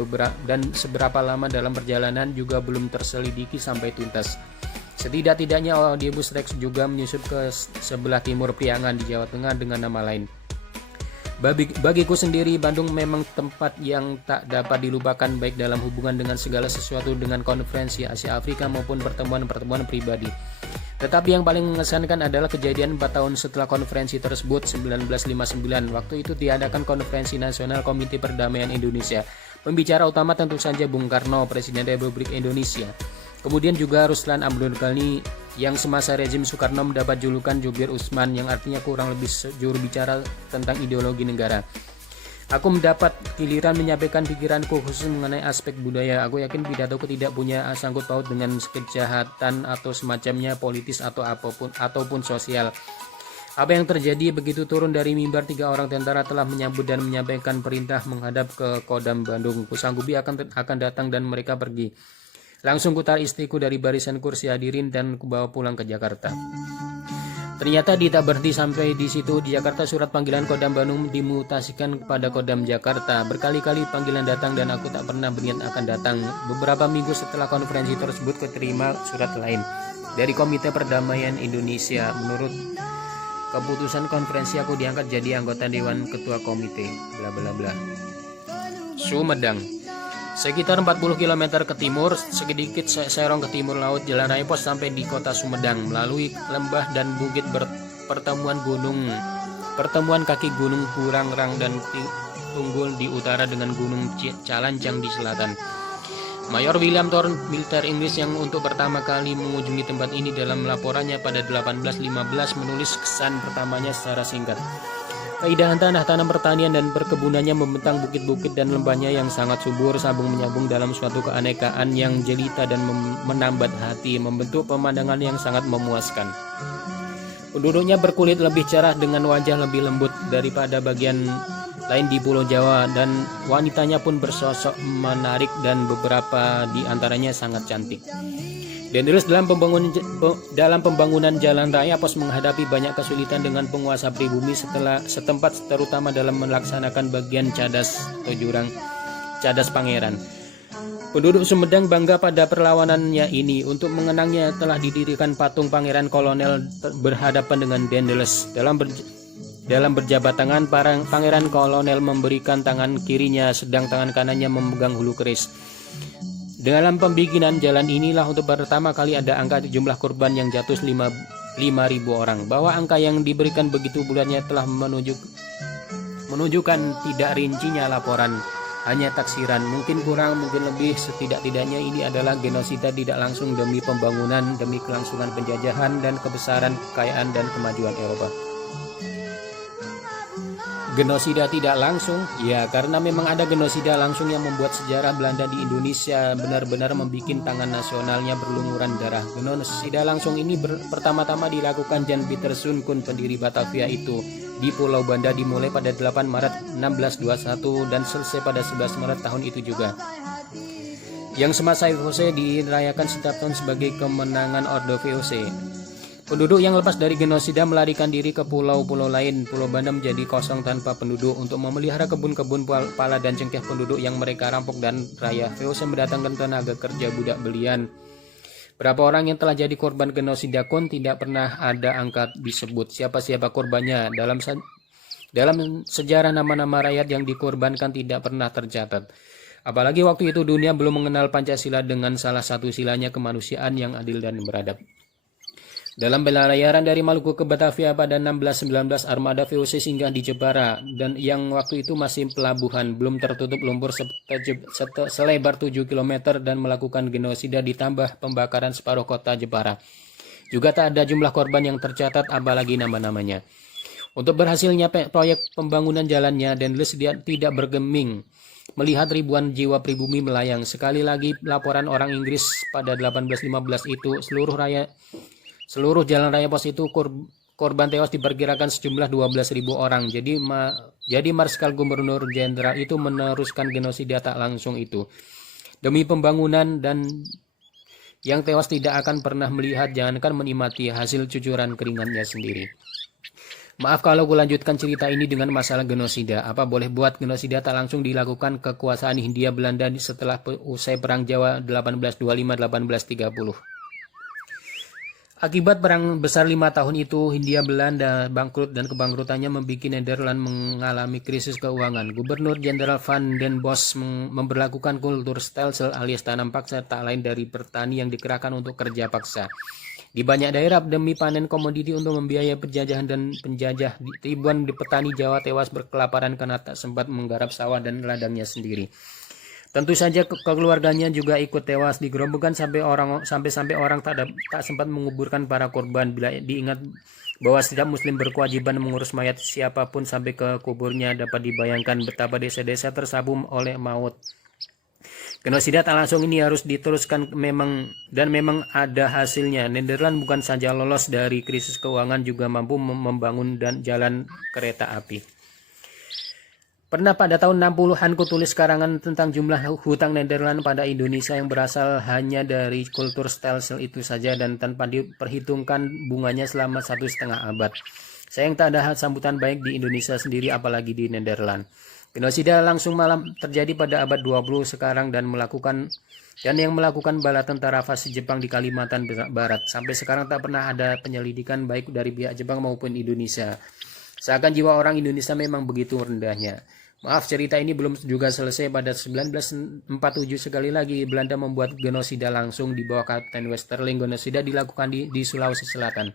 seberapa lama dalam perjalanan juga belum terselidiki sampai tuntas. Setidak-tidaknya Oedipus Rex juga menyusup ke sebelah timur Priangan di Jawa Tengah dengan nama lain. Bagiku sendiri, Bandung memang tempat yang tak dapat dilupakan, baik dalam hubungan dengan segala sesuatu, dengan konferensi Asia Afrika maupun pertemuan-pertemuan pribadi. Tetapi yang paling mengesankan adalah kejadian 4 tahun setelah konferensi tersebut, 1959. Waktu itu diadakan Konferensi Nasional Komite Perdamaian Indonesia. Pembicara utama tentu saja Bung Karno, Presiden Republik Indonesia. Kemudian juga Ruslan Abdul Ghani yang semasa rezim Soekarno mendapat julukan Jubir Usman, yang artinya kurang lebih juru bicara tentang ideologi negara. Aku mendapat giliran menyampaikan pikiranku khusus mengenai aspek budaya. Aku yakin pidatoku tidak punya sangkut paut dengan kejahatan atau semacamnya, politis atau ataupun sosial. Apa yang terjadi begitu turun dari mimbar, 3 orang tentara telah menyambut dan menyampaikan perintah menghadap ke Kodam Bandung. Kusanggupi akan datang dan mereka pergi. Langsung kutar istriku dari barisan kursi hadirin dan kubawa pulang ke Jakarta. Ternyata tak berhenti sampai di situ. Di Jakarta surat panggilan Kodam Bandung dimutasikan kepada Kodam Jakarta. Berkali-kali panggilan datang dan aku tak pernah berniat akan datang. Beberapa minggu setelah konferensi tersebut keterima surat lain dari Komite Perdamaian Indonesia. Menurut keputusan konferensi aku diangkat jadi anggota Dewan Ketua Komite bla bla bla. Sumedang. Sekitar 40 km ke timur, sedikit serong ke timur laut, jalan raya pos sampai di kota Sumedang, melalui lembah dan bukit pertemuan kaki gunung Burangrang dan Tunggul di utara dengan gunung Calancang di selatan. Mayor William Thorne, militer Inggris yang untuk pertama kali mengunjungi tempat ini dalam laporannya pada 1815 menulis kesan pertamanya secara singkat. Keindahan tanah pertanian dan perkebunannya membentang bukit-bukit dan lembahnya yang sangat subur sambung menyambung dalam suatu keanekaan yang jelita dan menambat hati, membentuk pemandangan yang sangat memuaskan. Penduduknya berkulit lebih cerah dengan wajah lebih lembut daripada bagian lain di Pulau Jawa, dan wanitanya pun bersosok menarik dan beberapa di antaranya sangat cantik. Daenerys dalam pembangunan jalan raya pos menghadapi banyak kesulitan dengan penguasa pribumi setempat, terutama dalam melaksanakan bagian cadas atau jurang cadas pangeran. Penduduk Sumedang bangga pada perlawanannya ini. Untuk mengenangnya telah didirikan patung pangeran kolonel berhadapan dengan Daenerys. Dalam berjabat tangan, pangeran kolonel memberikan tangan kirinya sedang tangan kanannya memegang hulu keris. Dalam pembikinan jalan inilah untuk pertama kali ada angka jumlah korban yang jatuh 5.000 orang. Bahwa angka yang diberikan begitu bulatnya telah menunjukkan tidak rincinya laporan, hanya taksiran, mungkin kurang, mungkin lebih. Setidak-tidaknya ini adalah genosida tidak langsung demi pembangunan, demi kelangsungan penjajahan dan kebesaran kekayaan dan kemajuan Eropa. Genosida tidak langsung, ya karena memang ada genosida langsung yang membuat sejarah Belanda di Indonesia benar-benar membuat tangan nasionalnya berlumuran darah. Genosida langsung ini pertama-tama dilakukan Jan Pieter Soenkoen, pendiri Batavia itu, di Pulau Banda, dimulai pada 8 Maret 1621 dan selesai pada 11 Maret tahun itu juga. Yang semasa VOC dirayakan setiap tahun sebagai kemenangan Orde VOC. Penduduk yang lepas dari genosida melarikan diri ke pulau-pulau lain. Pulau Banda menjadi kosong tanpa penduduk untuk memelihara kebun-kebun pala dan cengkeh penduduk yang mereka rampok dan raya. VOC mendatangkan tenaga kerja budak belian. Berapa orang yang telah jadi korban genosida pun tidak pernah ada angka disebut siapa-siapa korbannya. Dalam sejarah nama-nama rakyat yang dikorbankan tidak pernah tercatat. Apalagi waktu itu dunia belum mengenal Pancasila dengan salah satu silanya kemanusiaan yang adil dan beradab. Dalam pelayaran dari Maluku ke Batavia pada 1619, armada VOC singgah di Jepara, dan yang waktu itu masih pelabuhan, belum tertutup lumpur selebar 7 km dan melakukan genosida ditambah pembakaran separuh kota Jepara. Juga tak ada jumlah korban yang tercatat, apalagi nama-namanya. Untuk berhasilnya proyek pembangunan jalannya, Daenerys tidak bergeming melihat ribuan jiwa pribumi melayang. Sekali lagi laporan orang Inggris pada 1815 itu, seluruh jalan raya pos itu korban tewas diperkirakan sejumlah 12.000 orang. Jadi Marskal Gubernur Jenderal itu meneruskan genosida tak langsung itu demi pembangunan, dan yang tewas tidak akan pernah melihat, jangankan menikmati hasil cucuran keringatnya sendiri. Maaf kalau kulanjutkan cerita ini dengan masalah genosida. Apa boleh buat, genosida tak langsung dilakukan kekuasaan Hindia Belanda setelah usai Perang Jawa 1825-1830. Akibat perang besar 5 tahun itu, Hindia Belanda bangkrut, dan kebangkrutannya membuat Nederland mengalami krisis keuangan. Gubernur Jenderal Van den Bosch memberlakukan kultur stelsel alias tanam paksa, tak lain dari petani yang dikerahkan untuk kerja paksa. Di banyak daerah demi panen komoditi untuk membiayai penjajahan dan penjajah, ribuan petani Jawa tewas berkelaparan karena tak sempat menggarap sawah dan ladangnya sendiri. Tentu saja keluarganya juga ikut tewas, digerombokan sampai orang tak sempat menguburkan para korban. Bila diingat bahwa setiap muslim berkewajiban mengurus mayat siapapun sampai ke kuburnya, dapat dibayangkan betapa desa-desa tersapu oleh maut. Genosida tak langsung ini harus diteruskan memang ada hasilnya. Nederland bukan saja lolos dari krisis keuangan, juga mampu membangun dan jalan kereta api. Pernah pada tahun 60-an kutulis karangan tentang jumlah hutang Nederland pada Indonesia yang berasal hanya dari kultur stelsel itu saja dan tanpa diperhitungkan bunganya selama 1,5 abad. Sayang tak ada sambutan baik di Indonesia sendiri, apalagi di Nederland. Genosida langsung malam terjadi pada abad 20 sekarang dan yang melakukan bala tentara fasi Jepang di Kalimantan Barat. Sampai sekarang tak pernah ada penyelidikan baik dari pihak Jepang maupun Indonesia. Seakan jiwa orang Indonesia memang begitu rendahnya. Maaf, cerita ini belum juga selesai. Pada 1947 sekali lagi Belanda membuat genosida langsung di bawah Kapten Westerling. Genosida dilakukan di Sulawesi Selatan.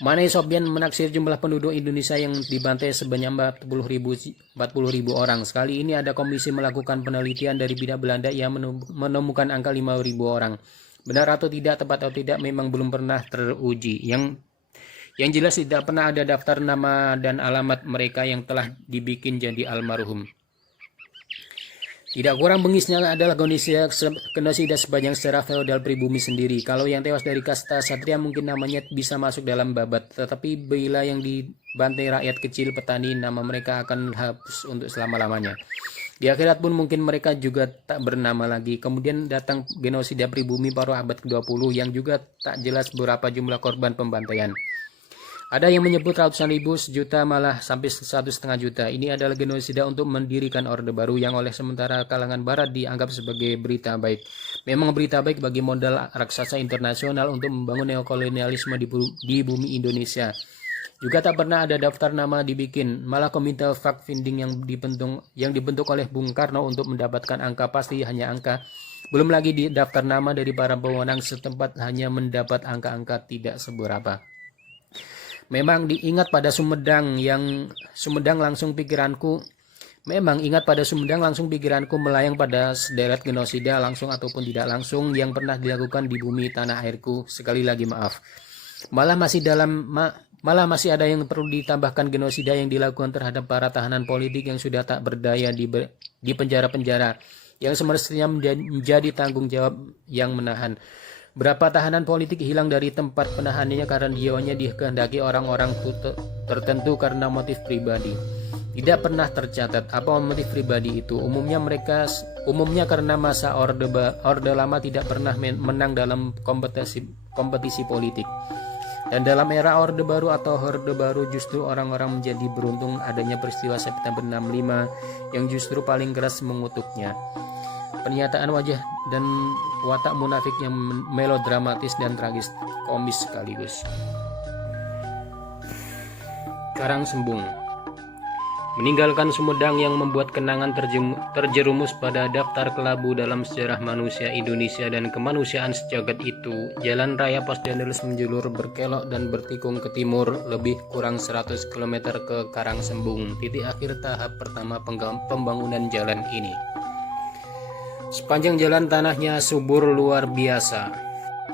Mane Sopyan menaksir jumlah penduduk Indonesia yang dibantai sebanyak 40.000 orang. Sekali ini ada komisi melakukan penelitian dari pihak Belanda yang menemukan angka 5.000 orang. Benar atau tidak, tepat atau tidak, memang belum pernah teruji. Yang jelas tidak pernah ada daftar nama dan alamat mereka yang telah dibikin jadi almarhum. Tidak kurang bengisnya adalah genosida sepanjang sejarah feodal pribumi sendiri. Kalau yang tewas dari kasta satria mungkin namanya bisa masuk dalam babat, tetapi bila yang dibantai rakyat kecil petani, nama mereka akan hapus untuk selama-lamanya. Di akhirat pun mungkin mereka juga tak bernama lagi. Kemudian datang genosida pribumi paruh abad ke-20 yang juga tak jelas berapa jumlah korban pembantaian. Ada yang menyebut ratusan ribu, sejuta, malah sampai 1,5 juta. Ini adalah genosida untuk mendirikan Orde Baru yang oleh sementara kalangan Barat dianggap sebagai berita baik. Memang berita baik bagi modal raksasa internasional untuk membangun neokolonialisme di bumi Indonesia. Juga tak pernah ada daftar nama dibikin, malah komite fact-finding yang dibentuk oleh Bung Karno untuk mendapatkan angka pasti hanya angka. Belum lagi di daftar nama dari para pemenang setempat hanya mendapat angka-angka tidak seberapa. Memang diingat pada Sumedang langsung pikiranku melayang pada sederet genosida langsung ataupun tidak langsung yang pernah dilakukan di bumi tanah airku. Sekali lagi maaf. Malah masih ada yang perlu ditambahkan, genosida yang dilakukan terhadap para tahanan politik yang sudah tak berdaya di penjara-penjara yang semestinya menjadi tanggung jawab yang menahan. Berapa tahanan politik hilang dari tempat penahanannya karena jiwanya dikehendaki orang-orang tertentu karena motif pribadi. Tidak pernah tercatat apa motif pribadi itu. Umumnya karena masa Orde Lama tidak pernah menang dalam kompetisi politik. Dan dalam era Orde Baru atau Orde Baru justru orang-orang menjadi beruntung adanya peristiwa September 65 yang justru paling keras mengutuknya. Pernyataan wajah dan watak munafik yang melodramatis dan tragis komis sekaligus. Karangsembung meninggalkan Sumedang yang membuat kenangan terjerumus pada daftar kelabu dalam sejarah manusia Indonesia dan kemanusiaan sejagat itu. Jalan raya Pos Dendels menjulur berkelok dan bertikung ke timur lebih kurang 100 km ke Karangsembung, titik akhir tahap pertama pembangunan jalan ini. Sepanjang jalan tanahnya subur luar biasa.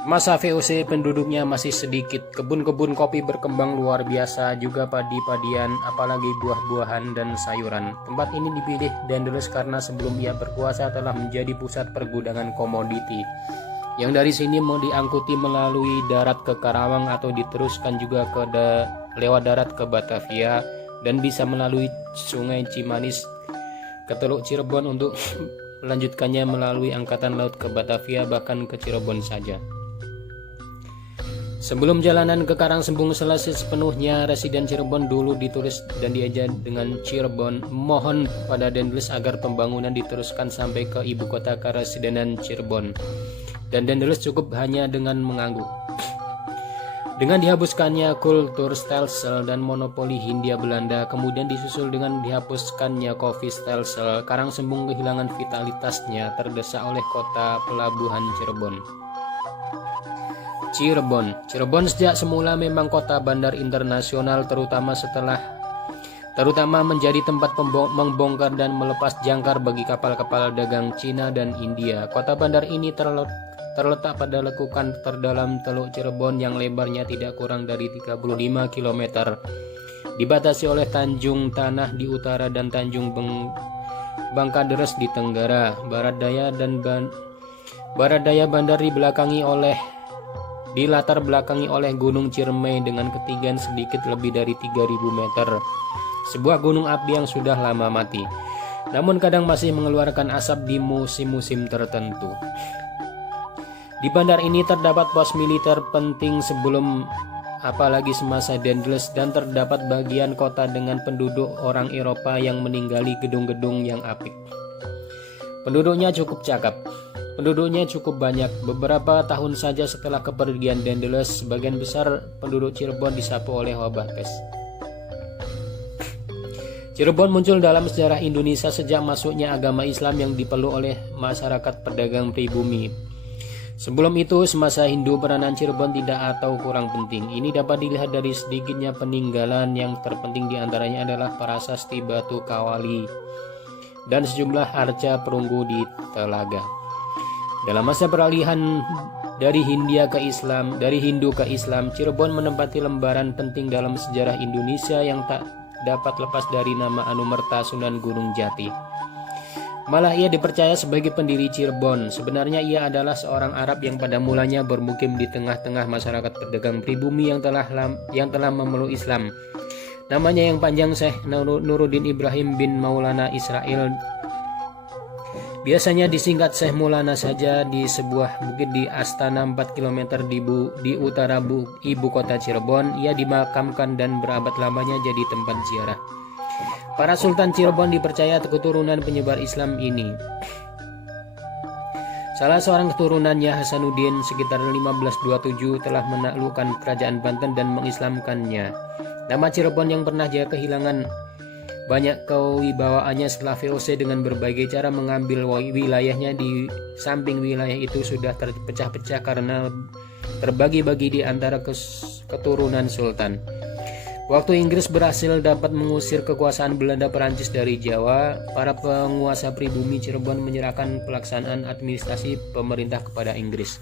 Masa VOC penduduknya masih sedikit, kebun-kebun kopi berkembang luar biasa, juga padi-padian, apalagi buah-buahan dan sayuran. Tempat ini dipilih Dendels karena sebelum ia berkuasa telah menjadi pusat pergudangan komoditi, yang dari sini mau diangkuti melalui darat ke Karawang atau diteruskan juga lewat darat ke Batavia dan bisa melalui Sungai Cimanis ke Teluk Cirebon untuk melanjutkannya melalui angkatan laut ke Batavia bahkan ke Cirebon saja. Sebelum jalanan ke Karangsembung selesai sepenuhnya, residen Cirebon dulu ditulis dan diajak dengan Cirebon. Mohon pada Dendels agar pembangunan diteruskan sampai ke ibu kota keresidenan Cirebon. Dan Dendels cukup hanya dengan mengangguk. Dengan dihapuskannya kultur stelsel dan monopoli Hindia Belanda, kemudian disusul dengan dihapuskannya kopi stelsel, Karangsembung kehilangan vitalitasnya, terdesak oleh kota pelabuhan Cirebon. Cirebon sejak semula memang kota bandar internasional, terutama menjadi tempat membongkar dan melepas jangkar bagi kapal-kapal dagang Cina dan India. Kota bandar ini terletak pada lekukan terdalam Teluk Cirebon yang lebarnya tidak kurang dari 35 km. Dibatasi oleh Tanjung Tanah di utara dan Tanjung Bangkaderes di tenggara. Barat daya bandar dilatar belakangi oleh Gunung Ciremai dengan ketinggian sedikit lebih dari 3.000 meter. Sebuah gunung api yang sudah lama mati, namun kadang masih mengeluarkan asap di musim-musim tertentu. Di bandar ini terdapat pos militer penting sebelum apalagi semasa Dendels, dan terdapat bagian kota dengan penduduk orang Eropa yang meninggali gedung-gedung yang apik. Penduduknya cukup banyak. Beberapa tahun saja setelah kepergian Dendels, sebagian besar penduduk Cirebon disapu oleh wabah pes. Cirebon muncul dalam sejarah Indonesia sejak masuknya agama Islam yang dipeluk oleh masyarakat pedagang pribumi. Sebelum itu, semasa Hindu, peranan Cirebon tidak atau kurang penting. Ini dapat dilihat dari sedikitnya peninggalan, yang terpenting diantaranya adalah prasasti Batu Kawali dan sejumlah arca perunggu di telaga. Dalam masa peralihan dari Hindu ke Islam, Cirebon menempati lembaran penting dalam sejarah Indonesia yang tak dapat lepas dari nama Anumerta Sunan Gunung Jati. Malah ia dipercaya sebagai pendiri Cirebon. Sebenarnya ia adalah seorang Arab yang pada mulanya bermukim di tengah-tengah masyarakat pedagang pribumi yang telah memeluk Islam. Namanya yang panjang Syekh Nuruddin Ibrahim bin Maulana Israel. Biasanya disingkat Syekh Maulana saja. Di sebuah bukit di Astana 4 km di utara ibu kota Cirebon, ia dimakamkan dan berabad lamanya jadi tempat ziarah. Para Sultan Cirebon dipercaya keturunan penyebar Islam ini. Salah seorang keturunannya, Hasanuddin, sekitar 1527 telah menaklukkan kerajaan Banten dan mengislamkannya. Nama Cirebon yang pernah dia kehilangan banyak kewibawaannya setelah VOC dengan berbagai cara mengambil wilayahnya. Di samping wilayah itu sudah terpecah-pecah karena terbagi-bagi di antara keturunan Sultan. Waktu Inggris berhasil dapat mengusir kekuasaan Belanda Perancis dari Jawa, para penguasa pribumi Cirebon menyerahkan pelaksanaan administrasi pemerintah kepada Inggris.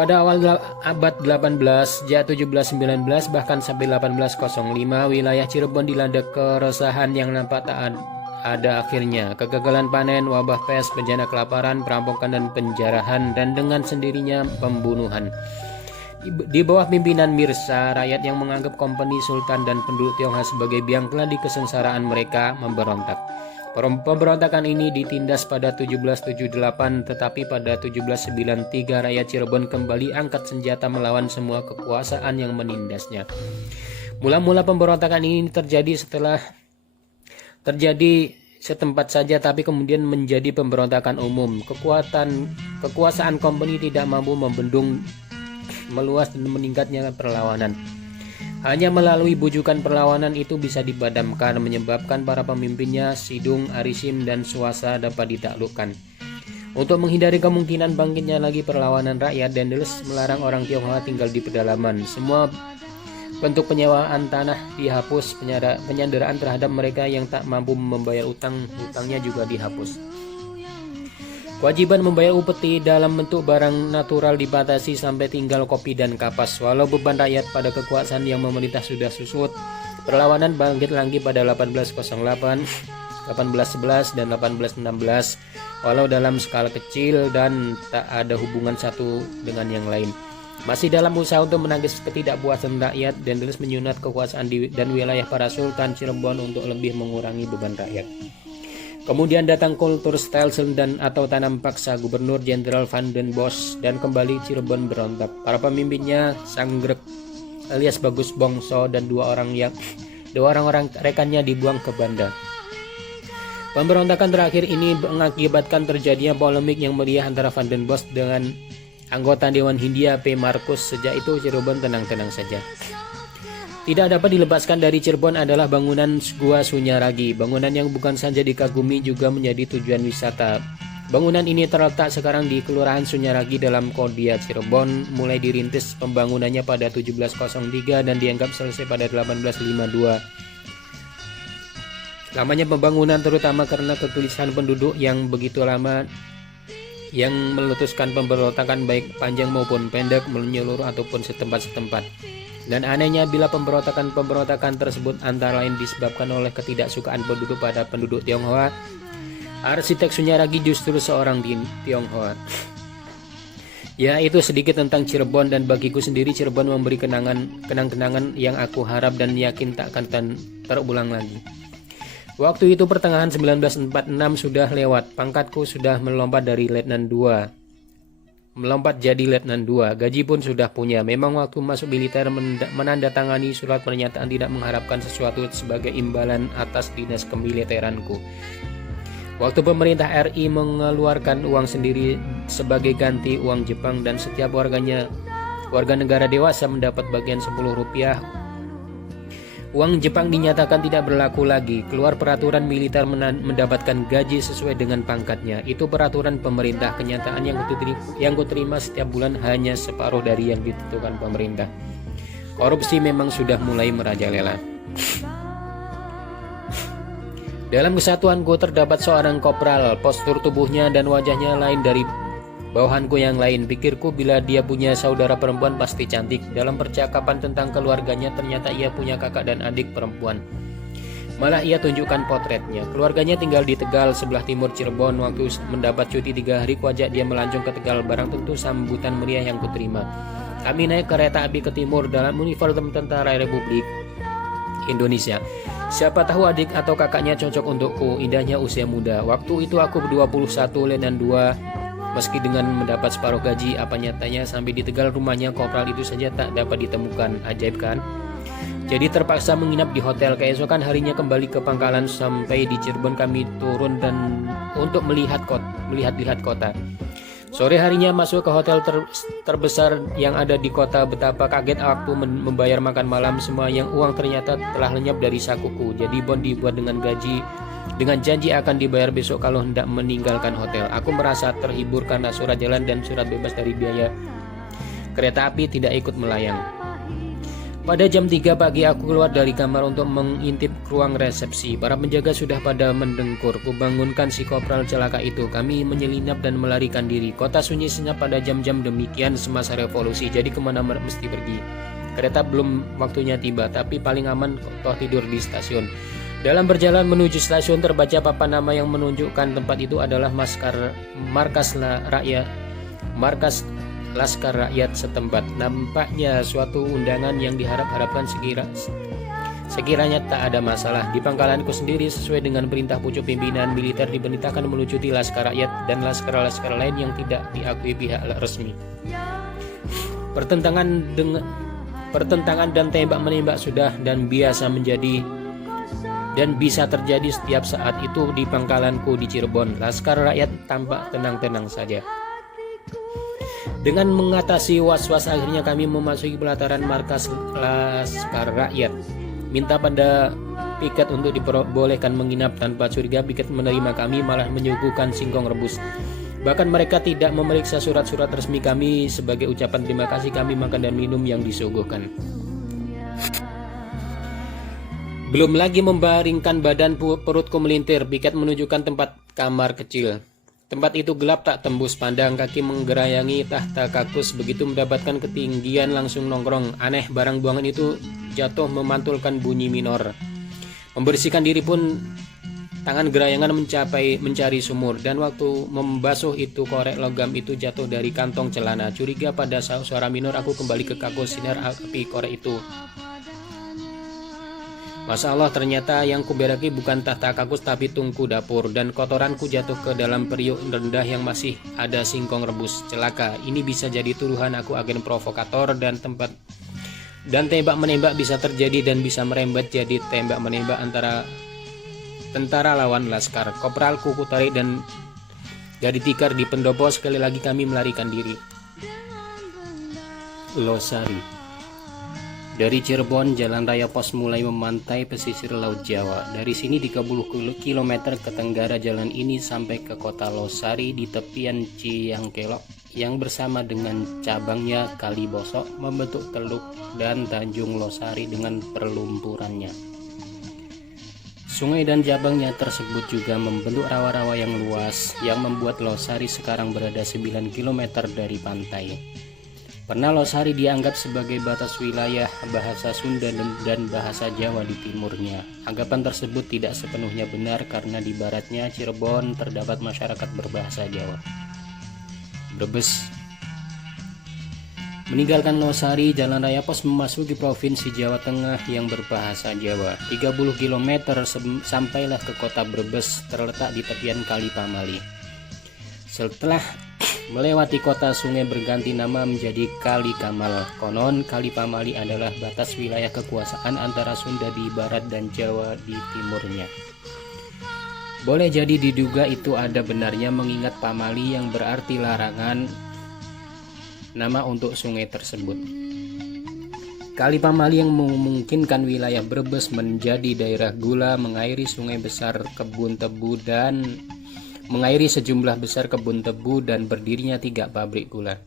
Pada awal abad 18, sejak 1719 bahkan sampai 1805, wilayah Cirebon dilanda keresahan yang nampak tak ada akhirnya. Kegagalan panen, wabah pes, bencana kelaparan, perampokan dan penjarahan, dan dengan sendirinya pembunuhan. Di bawah pimpinan Mirza, rakyat yang menganggap kompeni Sultan dan penduduk Tionghoa sebagai biang keladi kesengsaraan mereka memberontak. Pemberontakan ini ditindas pada 1778, tetapi pada 1793 rakyat Cirebon kembali angkat senjata melawan semua kekuasaan yang menindasnya. Mula-mula pemberontakan ini terjadi setempat saja, tapi kemudian menjadi pemberontakan umum. Kekuasaan kompeni tidak mampu membendung meluas dan meningkatnya perlawanan. Hanya melalui bujukan perlawanan itu bisa dipadamkan, menyebabkan para pemimpinnya Sidung, Arisim, dan Suwasa dapat ditaklukkan. Untuk menghindari kemungkinan bangkitnya lagi perlawanan rakyat, Daendels melarang orang Tionghoa tinggal di pedalaman. Semua bentuk penyewaan tanah dihapus, penyanderaan terhadap mereka yang tak mampu membayar hutangnya juga dihapus. Kewajiban membayar upeti dalam bentuk barang natural dibatasi sampai tinggal kopi dan kapas. Walau beban rakyat pada kekuasaan yang memerintah sudah susut, perlawanan bangkit lagi pada 1808, 1811, dan 1816. Walau dalam skala kecil dan tak ada hubungan satu dengan yang lain. Masih dalam usaha untuk menangkis ketidakpuasan rakyat, Daendels menyunat kekuasaan dan wilayah para Sultan Cirebon untuk lebih mengurangi beban rakyat. Kemudian datang kultur Stelsel dan atau tanam paksa Gubernur Jenderal Van den Bosch, dan kembali Cirebon berontak. Para pemimpinnya Sanggrek alias Bagus Bongso dan dua orang rekannya dibuang ke Banda. Pemberontakan terakhir ini mengakibatkan terjadinya polemik yang meriah antara Van den Bosch dengan anggota Dewan Hindia P. Markus. Sejak itu Cirebon tenang-tenang saja. Tidak dapat dilepaskan dari Cirebon adalah bangunan Gua Sunyaragi. Bangunan yang bukan saja dikagumi juga menjadi tujuan wisata. Bangunan ini terletak sekarang di Kelurahan Sunyaragi dalam Kodia, Cirebon. Mulai dirintis pembangunannya pada 1703 dan dianggap selesai pada 1852. Lamanya pembangunan terutama karena ketulisan penduduk yang begitu lama yang meletuskan pemberontakan baik panjang maupun pendek, menyeluruh ataupun setempat-setempat. Dan anehnya bila pemberontakan tersebut antara lain disebabkan oleh ketidaksukaan penduduk pada penduduk Tionghoa, arsitek Sunyaragi justru seorang Tionghoa. Ya, itu sedikit tentang Cirebon, dan bagiku sendiri Cirebon memberi kenang-kenangan yang aku harap dan yakin tak akan terulang lagi. Waktu itu pertengahan 1946 sudah lewat, pangkatku sudah melompat dari Letnan 2. Melompat jadi Letnan 2, gaji pun sudah punya. Memang waktu masuk militer menandatangani surat pernyataan tidak mengharapkan sesuatu sebagai imbalan atas dinas kemiliteranku. Waktu pemerintah RI mengeluarkan uang sendiri sebagai ganti uang Jepang dan setiap warga negara dewasa mendapat bagian 10 rupiah Uang Jepang dinyatakan tidak berlaku lagi. Keluar peraturan militer mendapatkan gaji sesuai dengan pangkatnya. Itu peraturan pemerintah. Kenyataan yang kuterima setiap bulan hanya separuh dari yang ditentukan pemerintah. Korupsi memang sudah mulai merajalela. Dalam kesatuanku terdapat seorang kopral. Postur tubuhnya dan wajahnya lain dari bawahanku yang lain. Pikirku bila dia punya saudara perempuan pasti cantik. Dalam percakapan tentang keluarganya ternyata ia punya kakak dan adik perempuan. Malah ia tunjukkan potretnya. Keluarganya tinggal di Tegal sebelah timur Cirebon. Waktu mendapat cuti 3 hari kuajak dia melancong ke Tegal. Barang tentu sambutan meriah yang kuterima. Kami naik kereta api ke timur dalam uniform Tentara Republik Indonesia. Siapa tahu adik atau kakaknya cocok untukku. Indahnya usia muda. Waktu itu aku 21, Letnan 2. Meski dengan mendapat separuh gaji, apa nyatanya sampai di Tegal rumahnya kopral itu saja tak dapat ditemukan. Ajaib kan? Jadi terpaksa menginap di hotel. Keesokan harinya kembali ke Pangkalan. Sampai di Cirebon kami turun dan untuk melihat kota. Sore harinya masuk ke hotel terbesar yang ada di kota. Betapa kaget waktu membayar makan malam. Semua yang uang ternyata telah lenyap dari sakuku. Jadi bon dibuat dengan janji akan dibayar besok kalau hendak meninggalkan hotel. Aku merasa terhibur karena surat jalan dan surat bebas dari biaya kereta api tidak ikut melayang. Pada jam 3 pagi aku keluar dari kamar untuk mengintip ruang resepsi. Para penjaga sudah pada mendengkur. Kubangunkan si kopral celaka itu. Kami menyelinap dan melarikan diri. Kota sunyi senyap pada jam-jam demikian semasa revolusi. Jadi kemana mesti pergi? Kereta belum waktunya tiba, tapi paling aman toh tidur di stasiun. Dalam berjalan menuju stasiun terbaca papan nama yang menunjukkan tempat itu adalah markas Laskar Rakyat setempat. Nampaknya suatu undangan yang diharap-harapkan sekiranya tak ada masalah. Di pangkalanku sendiri sesuai dengan perintah pucuk pimpinan militer diperintahkan melucuti Laskar Rakyat dan laskar-laskar lain yang tidak diakui pihak resmi. Pertentangan dan tembak-menembak sudah dan bisa terjadi setiap saat itu di pangkalanku di Cirebon. Laskar Rakyat tampak tenang-tenang saja. Dengan mengatasi was-was akhirnya kami memasuki pelataran markas Laskar Rakyat. Minta pada piket untuk diperbolehkan menginap. Tanpa curiga piket menerima kami, malah menyuguhkan singkong rebus. Bahkan mereka tidak memeriksa surat-surat resmi kami. Sebagai ucapan terima kasih kami makan dan minum yang disuguhkan. Belum lagi membaringkan badan, perutku melintir. Piket menunjukkan tempat kamar kecil. Tempat itu gelap tak tembus pandang. Kaki menggerayangi tahta kakus. Begitu mendapatkan ketinggian langsung nongkrong. Aneh, barang buangan itu jatuh memantulkan bunyi minor. Membersihkan diri pun tangan gerayangan mencari sumur. Dan waktu membasuh itu korek logam itu jatuh dari kantong celana. Curiga pada suara minor, aku kembali ke kakus. Sinar api korek itu. Masya Allah, ternyata yang kuberaki bukan tahta kakus tapi tungku dapur. Dan kotoranku jatuh ke dalam periuk rendah yang masih ada singkong rebus. Celaka, ini bisa jadi tuduhan aku agen provokator dan tembak-menembak bisa terjadi dan bisa merembet jadi tembak-menembak antara tentara lawan laskar. Kopralku kutarik dan dari tikar di pendopo. Sekali lagi kami melarikan diri. Losari. Dari Cirebon, jalan raya pos mulai memantai pesisir Laut Jawa. Dari sini 30 km ke tenggara jalan ini sampai ke kota Losari di tepian Ciangkelok yang bersama dengan cabangnya Kali Bosok membentuk Teluk dan Tanjung Losari dengan perlumpurannya. Sungai dan cabangnya tersebut juga membentuk rawa-rawa yang luas yang membuat Losari sekarang berada 9 km dari pantai. Pernah Losari dianggap sebagai batas wilayah bahasa Sunda dan bahasa Jawa di timurnya. Anggapan tersebut tidak sepenuhnya benar karena di baratnya Cirebon terdapat masyarakat berbahasa Jawa. Brebes. Meninggalkan Losari, jalan raya pos memasuki provinsi Jawa Tengah yang berbahasa Jawa. 30 km sampailah ke kota Brebes, terletak di tepian Kali Pamali. Setelah melewati kota, sungai berganti nama menjadi Kali Kamal. Konon Kali Pamali adalah batas wilayah kekuasaan antara Sunda di barat dan Jawa di timurnya. Boleh jadi diduga itu ada benarnya mengingat Pamali yang berarti larangan, nama untuk sungai tersebut. Kali Pamali yang memungkinkan wilayah Brebes menjadi daerah gula, mengairi sungai besar kebun tebu dan mengairi sejumlah besar kebun tebu dan berdirinya 3 pabrik gula.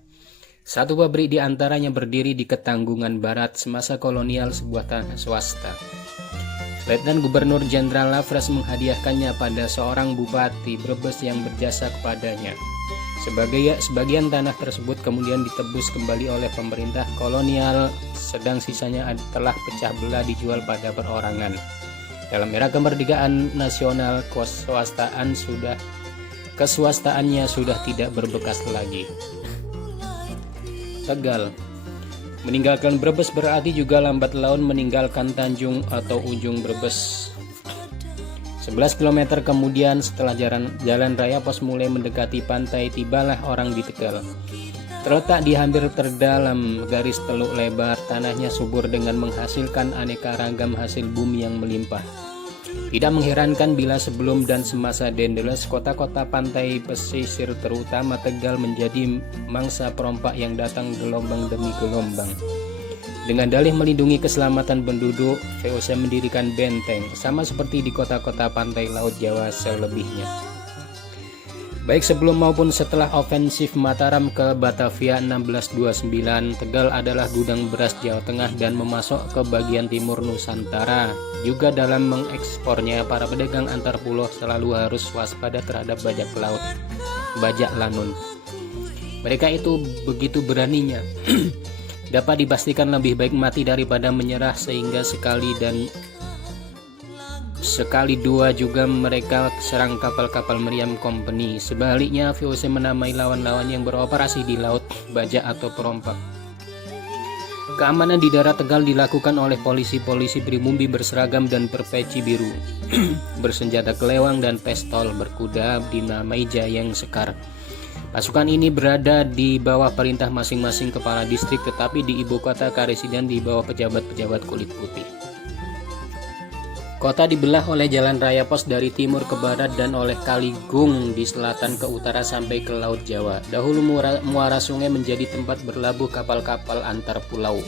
1 pabrik diantaranya berdiri di Ketanggungan Barat semasa kolonial, sebuah tanah swasta. Letnan Gubernur Jenderal Lafres menghadiahkannya pada seorang bupati Brebes yang berjasa kepadanya. Sebagian tanah tersebut kemudian ditebus kembali oleh pemerintah kolonial, sedang sisanya telah pecah belah dijual pada perorangan. Dalam era kemerdekaan nasional, keswastaannya sudah tidak berbekas lagi. Tegal. Meninggalkan Brebes berarti juga lambat laun meninggalkan Tanjung atau ujung Brebes. 11 km kemudian setelah jalan raya pos mulai mendekati pantai, tibalah orang di Tegal. Terletak di hampir terdalam garis teluk lebar, tanahnya subur dengan menghasilkan aneka ragam hasil bumi yang melimpah. Tidak mengherankan bila sebelum dan semasa Dendels, kota-kota pantai pesisir terutama Tegal menjadi mangsa perompak yang datang gelombang demi gelombang. Dengan dalih melindungi keselamatan penduduk, VOC mendirikan benteng, sama seperti di kota-kota pantai Laut Jawa selebihnya. Baik sebelum maupun setelah ofensif Mataram ke Batavia 1629, Tegal adalah gudang beras Jawa Tengah dan memasok ke bagian timur Nusantara. Juga dalam mengekspornya, para pedagang antar pulau selalu harus waspada terhadap bajak laut, bajak lanun. Mereka itu begitu beraninya. Dapat dipastikan lebih baik mati daripada menyerah, sehingga sekali dua juga mereka serang kapal-kapal Meriam Company. Sebaliknya, VOC menamai lawan-lawan yang beroperasi di laut bajak atau perompak. Keamanan di darat Tegal dilakukan oleh polisi-polisi pribumi berseragam dan berpeci biru, bersenjata kelewang dan pistol berkuda dinamai Jayeng Sekar. Pasukan ini berada di bawah perintah masing-masing kepala distrik, tetapi di ibu kota Karesiden di bawah pejabat-pejabat kulit putih. Kota dibelah oleh jalan raya pos dari timur ke barat dan oleh Kali Gung di selatan ke utara sampai ke Laut Jawa. Dahulu muara sungai menjadi tempat berlabuh kapal-kapal antar pulau.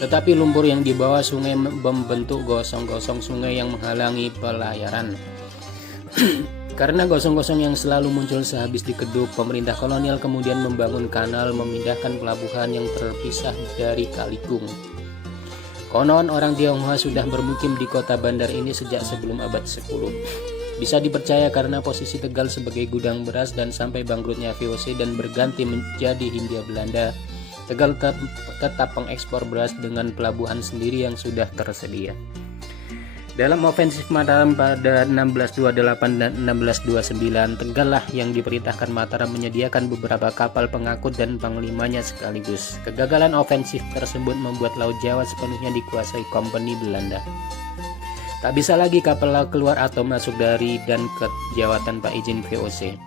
Tetapi lumpur yang di bawah sungai membentuk gosong-gosong sungai yang menghalangi pelayaran. Karena gosong-gosong yang selalu muncul sehabis dikeduk, pemerintah kolonial kemudian membangun kanal memindahkan pelabuhan yang terpisah dari Kaligung. Konon orang Tionghoa sudah bermukim di kota bandar ini sejak sebelum abad 10. Bisa dipercaya karena posisi Tegal sebagai gudang beras dan sampai bangkrutnya VOC dan berganti menjadi Hindia Belanda, Tegal tetap mengekspor beras dengan pelabuhan sendiri yang sudah tersedia. Dalam ofensif Mataram pada 1628 dan 1629, Tegal lah yang diperintahkan Mataram menyediakan beberapa kapal pengangkut dan panglimanya sekaligus. Kegagalan ofensif tersebut membuat Laut Jawa sepenuhnya dikuasai Kompeni Belanda. Tak bisa lagi kapal keluar atau masuk dari dan ke Jawa tanpa izin VOC.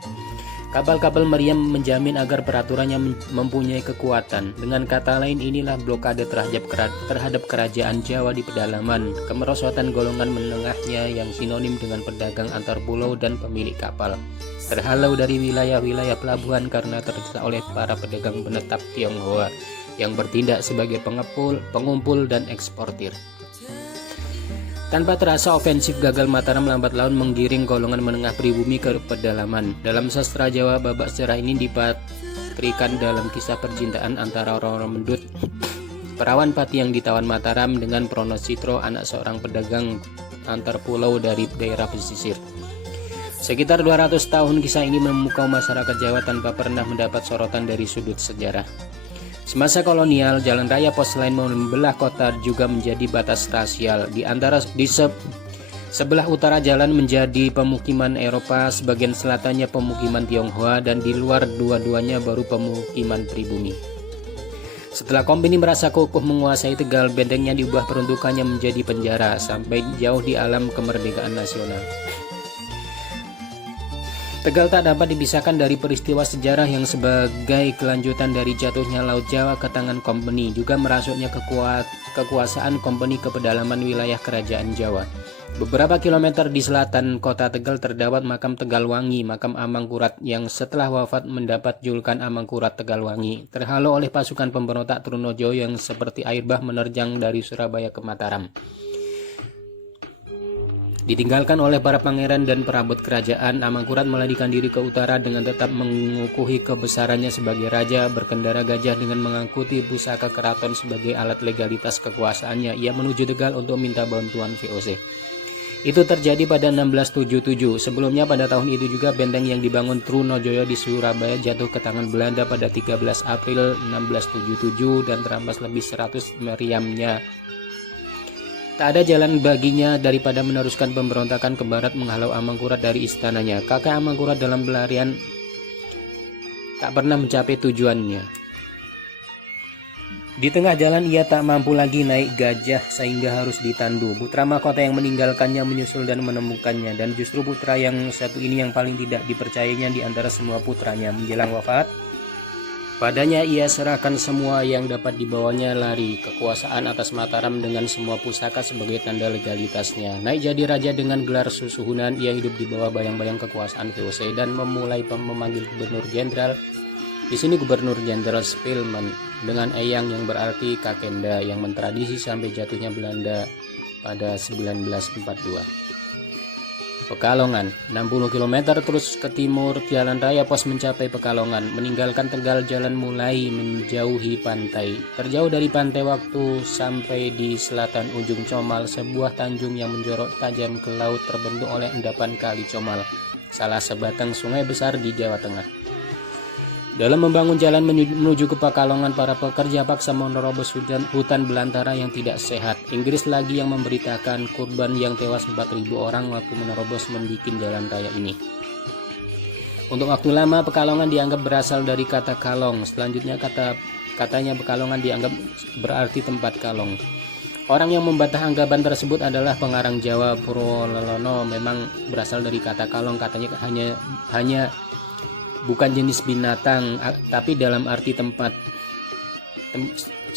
Kapal-kapal Meriam menjamin agar peraturannya mempunyai kekuatan. Dengan kata lain, inilah blokade terhadap kerajaan Jawa di pedalaman, kemerosotan golongan menengahnya yang sinonim dengan pedagang antar pulau dan pemilik kapal, terhalau dari wilayah-wilayah pelabuhan karena terdesak oleh para pedagang penetap Tionghoa yang bertindak sebagai pengumpul dan eksportir. Tanpa terasa ofensif gagal Mataram lambat laun menggiring golongan menengah pribumi ke pedalaman. Dalam sastra Jawa, babak sejarah ini dipatrikan dalam kisah percintaan antara Roro Mendut, perawan pati yang ditawan Mataram, dengan Pronositro, anak seorang pedagang antar pulau dari daerah pesisir. Sekitar 200 tahun kisah ini memukau masyarakat Jawa tanpa pernah mendapat sorotan dari sudut sejarah. Semasa kolonial, jalan raya pos selain membelah kota juga menjadi batas rasial. Di sebelah utara jalan menjadi pemukiman Eropa, sebagian selatannya pemukiman Tionghoa, dan di luar dua-duanya baru pemukiman pribumi. Setelah Kompeni merasa kokoh menguasai Tegal, bentengnya diubah peruntukannya menjadi penjara sampai jauh di alam kemerdekaan nasional. Tegal tak dapat dipisahkan dari peristiwa sejarah yang sebagai kelanjutan dari jatuhnya Laut Jawa ke tangan Kompeni, juga merasuknya kekuasaan Kompeni ke pedalaman wilayah Kerajaan Jawa. Beberapa kilometer di selatan kota Tegal terdapat makam Tegalwangi, makam Amangkurat yang setelah wafat mendapat julukan Amangkurat Tegalwangi, terhalau oleh pasukan pemberontak Trunojoyo yang seperti air bah menerjang dari Surabaya ke Mataram. Ditinggalkan oleh para pangeran dan perabot kerajaan, Amangkurat melarikan diri ke utara dengan tetap mengukuhi kebesarannya sebagai raja, berkendara gajah dengan mengangkuti pusaka keraton sebagai alat legalitas kekuasaannya. Ia menuju Tegal untuk minta bantuan VOC. Itu terjadi pada 1677. Sebelumnya pada tahun itu juga benteng yang dibangun Trunojoyo di Surabaya jatuh ke tangan Belanda pada 13 April 1677 dan terampas lebih 100 meriamnya. Tak ada jalan baginya daripada meneruskan pemberontakan ke barat menghalau Amangkurat dari istananya. Kakak Amangkurat dalam pelarian tak pernah mencapai tujuannya. Di tengah jalan ia tak mampu lagi naik gajah sehingga harus ditandu. Putra mahkota yang meninggalkannya menyusul dan menemukannya, dan justru putra yang satu ini yang paling tidak dipercayainya di antara semua putranya. Menjelang wafat, padanya ia serahkan semua yang dapat dibawanya, lari kekuasaan atas Mataram dengan semua pusaka sebagai tanda legalitasnya. Naik jadi raja dengan gelar Susuhunan, ia hidup di bawah bayang-bayang kekuasaan VOC dan memulai memanggil gubernur jenderal. Di sini gubernur jenderal Spilman dengan eyang yang berarti kakenda yang mentradisi sampai jatuhnya Belanda pada 1942. Pekalongan, 60 km terus ke timur jalan raya pos mencapai Pekalongan. Meninggalkan Tegal, jalan mulai menjauhi pantai. Terjauh dari pantai waktu sampai di selatan ujung Comal, sebuah tanjung yang menjorok tajam ke laut terbentuk oleh endapan Kali Comal, salah sebatang sungai besar di Jawa Tengah. Dalam membangun jalan menuju ke Pekalongan, para pekerja paksa menerobos hutan belantara yang tidak sehat. Inggris lagi yang memberitakan korban yang tewas 4.000 orang waktu menerobos membuat jalan raya ini. Untuk waktu lama Pekalongan dianggap berasal dari kata kalong. Selanjutnya katanya Pekalongan dianggap berarti tempat kalong. Orang yang membantah anggapan tersebut adalah pengarang Jawa Purwolelono. Memang berasal dari kata kalong, katanya hanya bukan jenis binatang, tapi dalam arti tempat.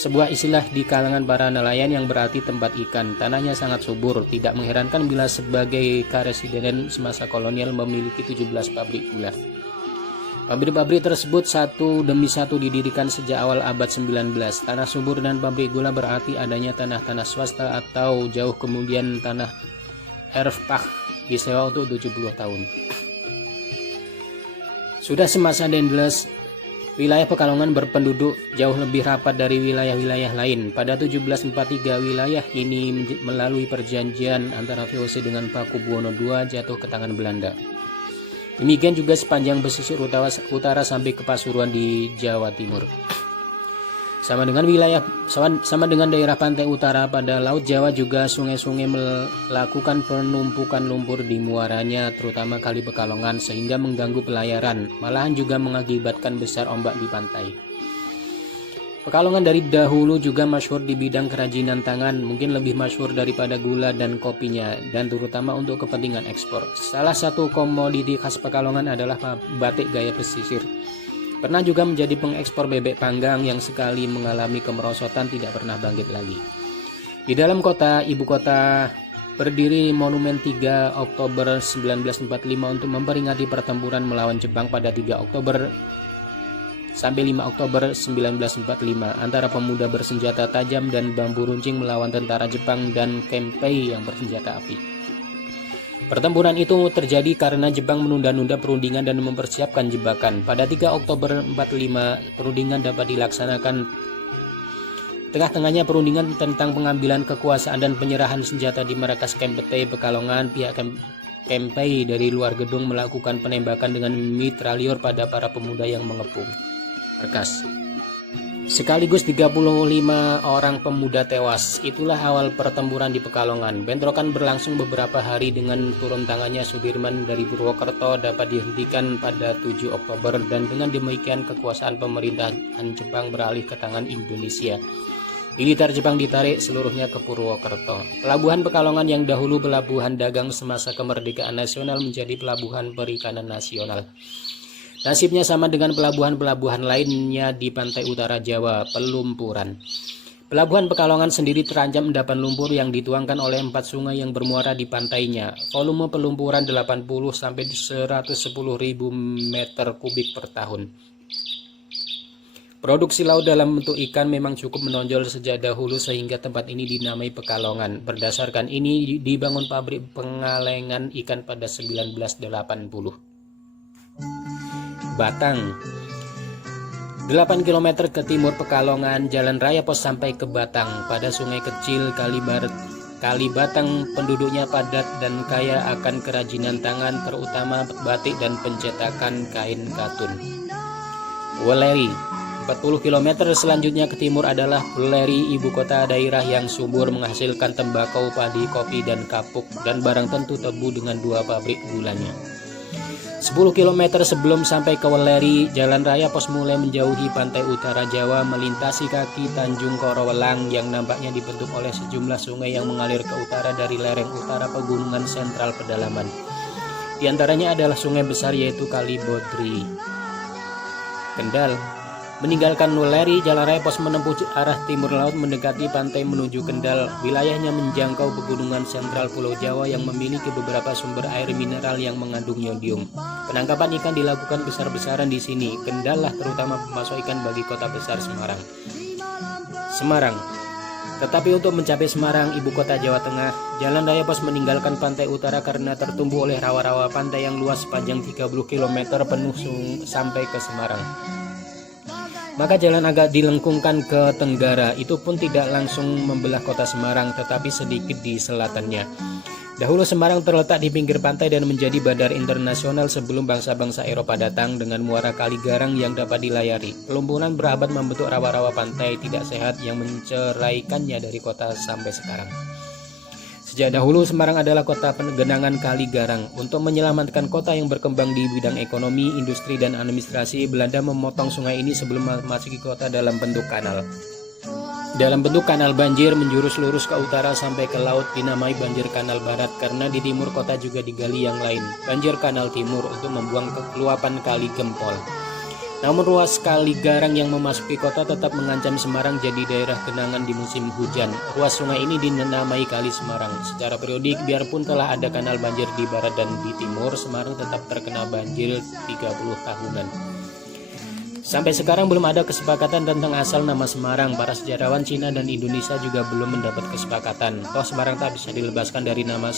Sebuah istilah di kalangan para nelayan yang berarti tempat ikan. Tanahnya sangat subur. Tidak mengherankan bila sebagai karesidenan semasa kolonial memiliki 17 pabrik gula. Pabrik-pabrik tersebut satu demi satu didirikan sejak awal abad 19. Tanah subur dan pabrik gula berarti adanya tanah-tanah swasta atau jauh kemudian tanah erfpach disewa untuk 70 tahun. Sudah semasa Dendles, wilayah Pekalongan berpenduduk jauh lebih rapat dari wilayah-wilayah lain. Pada 1743, wilayah ini melalui perjanjian antara VOC dengan Pakubuwono II jatuh ke tangan Belanda. Demikian juga sepanjang pesisir utara sampai ke Pasuruan di Jawa Timur. Sama dengan daerah pantai utara pada Laut Jawa, juga sungai-sungai melakukan penumpukan lumpur di muaranya, terutama Kali Pekalongan, sehingga mengganggu pelayaran, malahan juga mengakibatkan besar ombak di pantai. Pekalongan dari dahulu juga masyhur di bidang kerajinan tangan, mungkin lebih masyhur daripada gula dan kopinya, dan terutama untuk kepentingan ekspor. Salah satu komoditi khas Pekalongan adalah batik gaya pesisir. Pernah juga menjadi pengekspor bebek panggang yang sekali mengalami kemerosotan tidak pernah bangkit lagi. Di dalam kota, ibu kota, berdiri monumen 3 Oktober 1945 untuk memperingati pertempuran melawan Jepang pada 3 Oktober sampai 5 Oktober 1945 antara pemuda bersenjata tajam dan bambu runcing melawan tentara Jepang dan Kempei yang bersenjata api. Pertempuran itu terjadi karena Jepang menunda-nunda perundingan dan mempersiapkan jebakan. Pada 3 Oktober 45, perundingan dapat dilaksanakan. Tengah-tengahnya perundingan tentang pengambilan kekuasaan dan penyerahan senjata di markas Kempei Pekalongan. Pihak Kempei dari luar gedung melakukan penembakan dengan mitralyur pada para pemuda yang mengepung markas. Sekaligus 35 orang pemuda tewas. Itulah awal pertempuran di Pekalongan. Bentrokan berlangsung beberapa hari. Dengan turun tangannya Sudirman dari Purwokerto dapat dihentikan pada 7 Oktober dan dengan demikian kekuasaan pemerintahan Jepang beralih ke tangan Indonesia. Militer Jepang ditarik seluruhnya ke Purwokerto. Pelabuhan Pekalongan yang dahulu pelabuhan dagang semasa kemerdekaan nasional menjadi pelabuhan perikanan nasional. Nasibnya sama dengan pelabuhan-pelabuhan lainnya di pantai utara Jawa, pelumpuran. Pelabuhan Pekalongan sendiri terancam endapan lumpur yang dituangkan oleh 4 sungai yang bermuara di pantainya. Volume pelumpuran 80 sampai 110.000 meter kubik per tahun. Produksi laut dalam bentuk ikan memang cukup menonjol sejak dahulu sehingga tempat ini dinamai Pekalongan. Berdasarkan ini dibangun pabrik pengalengan ikan pada 1980. Batang 8 km ke timur Pekalongan, jalan raya pos sampai ke Batang. Pada sungai kecil Kalibatang penduduknya padat dan kaya akan kerajinan tangan terutama batik dan pencetakan kain katun. Weleri 40 km selanjutnya ke timur adalah Weleri, ibu kota daerah yang subur menghasilkan tembakau, padi, kopi, dan kapuk, dan barang tentu tebu dengan 2 pabrik gulanya. 10 km sebelum sampai ke Weleri, jalan raya pos mulai menjauhi pantai utara Jawa, melintasi kaki Tanjung Korowelang yang nampaknya dibentuk oleh sejumlah sungai yang mengalir ke utara dari lereng utara Pegunungan Sentral Pedalaman. Di antaranya adalah sungai besar yaitu Kali Bodri. Kendal meninggalkan Weleri, jalan raya pos menempuh arah timur laut mendekati pantai menuju Kendal. Wilayahnya menjangkau pegunungan sentral Pulau Jawa yang memiliki beberapa sumber air mineral yang mengandung yodium. Penangkapan ikan dilakukan besar-besaran di sini. Kendal lah terutama pemasok ikan bagi kota besar Semarang. Tetapi untuk mencapai Semarang, ibu kota Jawa Tengah, jalan raya pos meninggalkan pantai utara karena tertumbuh oleh rawa-rawa pantai yang luas sepanjang 30 km penuh sampai ke Semarang. Maka jalan agak dilengkungkan ke tenggara, itu pun tidak langsung membelah kota Semarang, tetapi sedikit di selatannya. Dahulu Semarang terletak di pinggir pantai dan menjadi bandar internasional sebelum bangsa-bangsa Eropa datang dengan muara Kali Garang yang dapat dilayari. Pelumpuran berabad membentuk rawa-rawa pantai tidak sehat yang menceraikannya dari kota sampai sekarang. Sejak dahulu Semarang adalah kota genangan Kali Garang. Untuk menyelamatkan kota yang berkembang di bidang ekonomi, industri, dan administrasi, Belanda memotong sungai ini sebelum memasuki kota dalam bentuk kanal. Dalam bentuk kanal banjir menjurus lurus ke utara sampai ke laut dinamai banjir kanal barat karena di timur kota juga digali yang lain, banjir kanal timur untuk membuang luapan Kali Gempol. Namun ruas Kali Garang yang memasuki kota tetap mengancam Semarang jadi daerah genangan di musim hujan. Ruas sungai ini dinamai Kali Semarang. Secara periodik, biarpun telah ada kanal banjir di barat dan di timur, Semarang tetap terkena banjir 30 tahunan. Sampai sekarang belum ada kesepakatan tentang asal nama Semarang. Para sejarawan Cina dan Indonesia juga belum mendapat kesepakatan. Toh Semarang tak bisa dilepaskan dari nama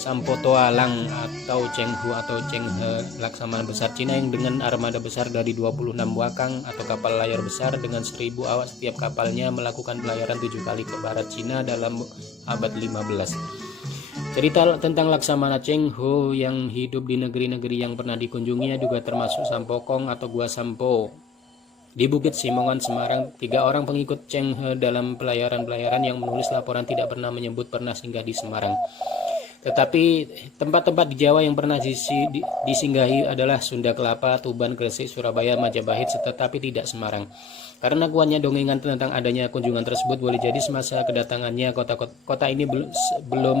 Sampotoalang atau Chenghu atau Chenghe, laksamana besar Cina yang dengan armada besar dari 26 wakang atau kapal layar besar dengan 1000 awak setiap kapalnya melakukan pelayaran 7 kali ke barat Cina dalam abad 15. Cerita tentang laksamana Chenghu yang hidup di negeri-negeri yang pernah dikunjunginya juga termasuk Sampokong atau Gua Sampo. Di Bukit Simongan, Semarang, 3 orang pengikut Chenghe dalam pelayaran-pelayaran yang menulis laporan tidak pernah menyebut pernah singgah di Semarang. Tetapi tempat-tempat di Jawa yang pernah disinggahi adalah Sunda Kelapa, Tuban, Gresik, Surabaya, Majapahit, tetapi tidak Semarang. Karena kuatnya dongengan tentang adanya kunjungan tersebut, boleh jadi semasa kedatangannya kota ini belum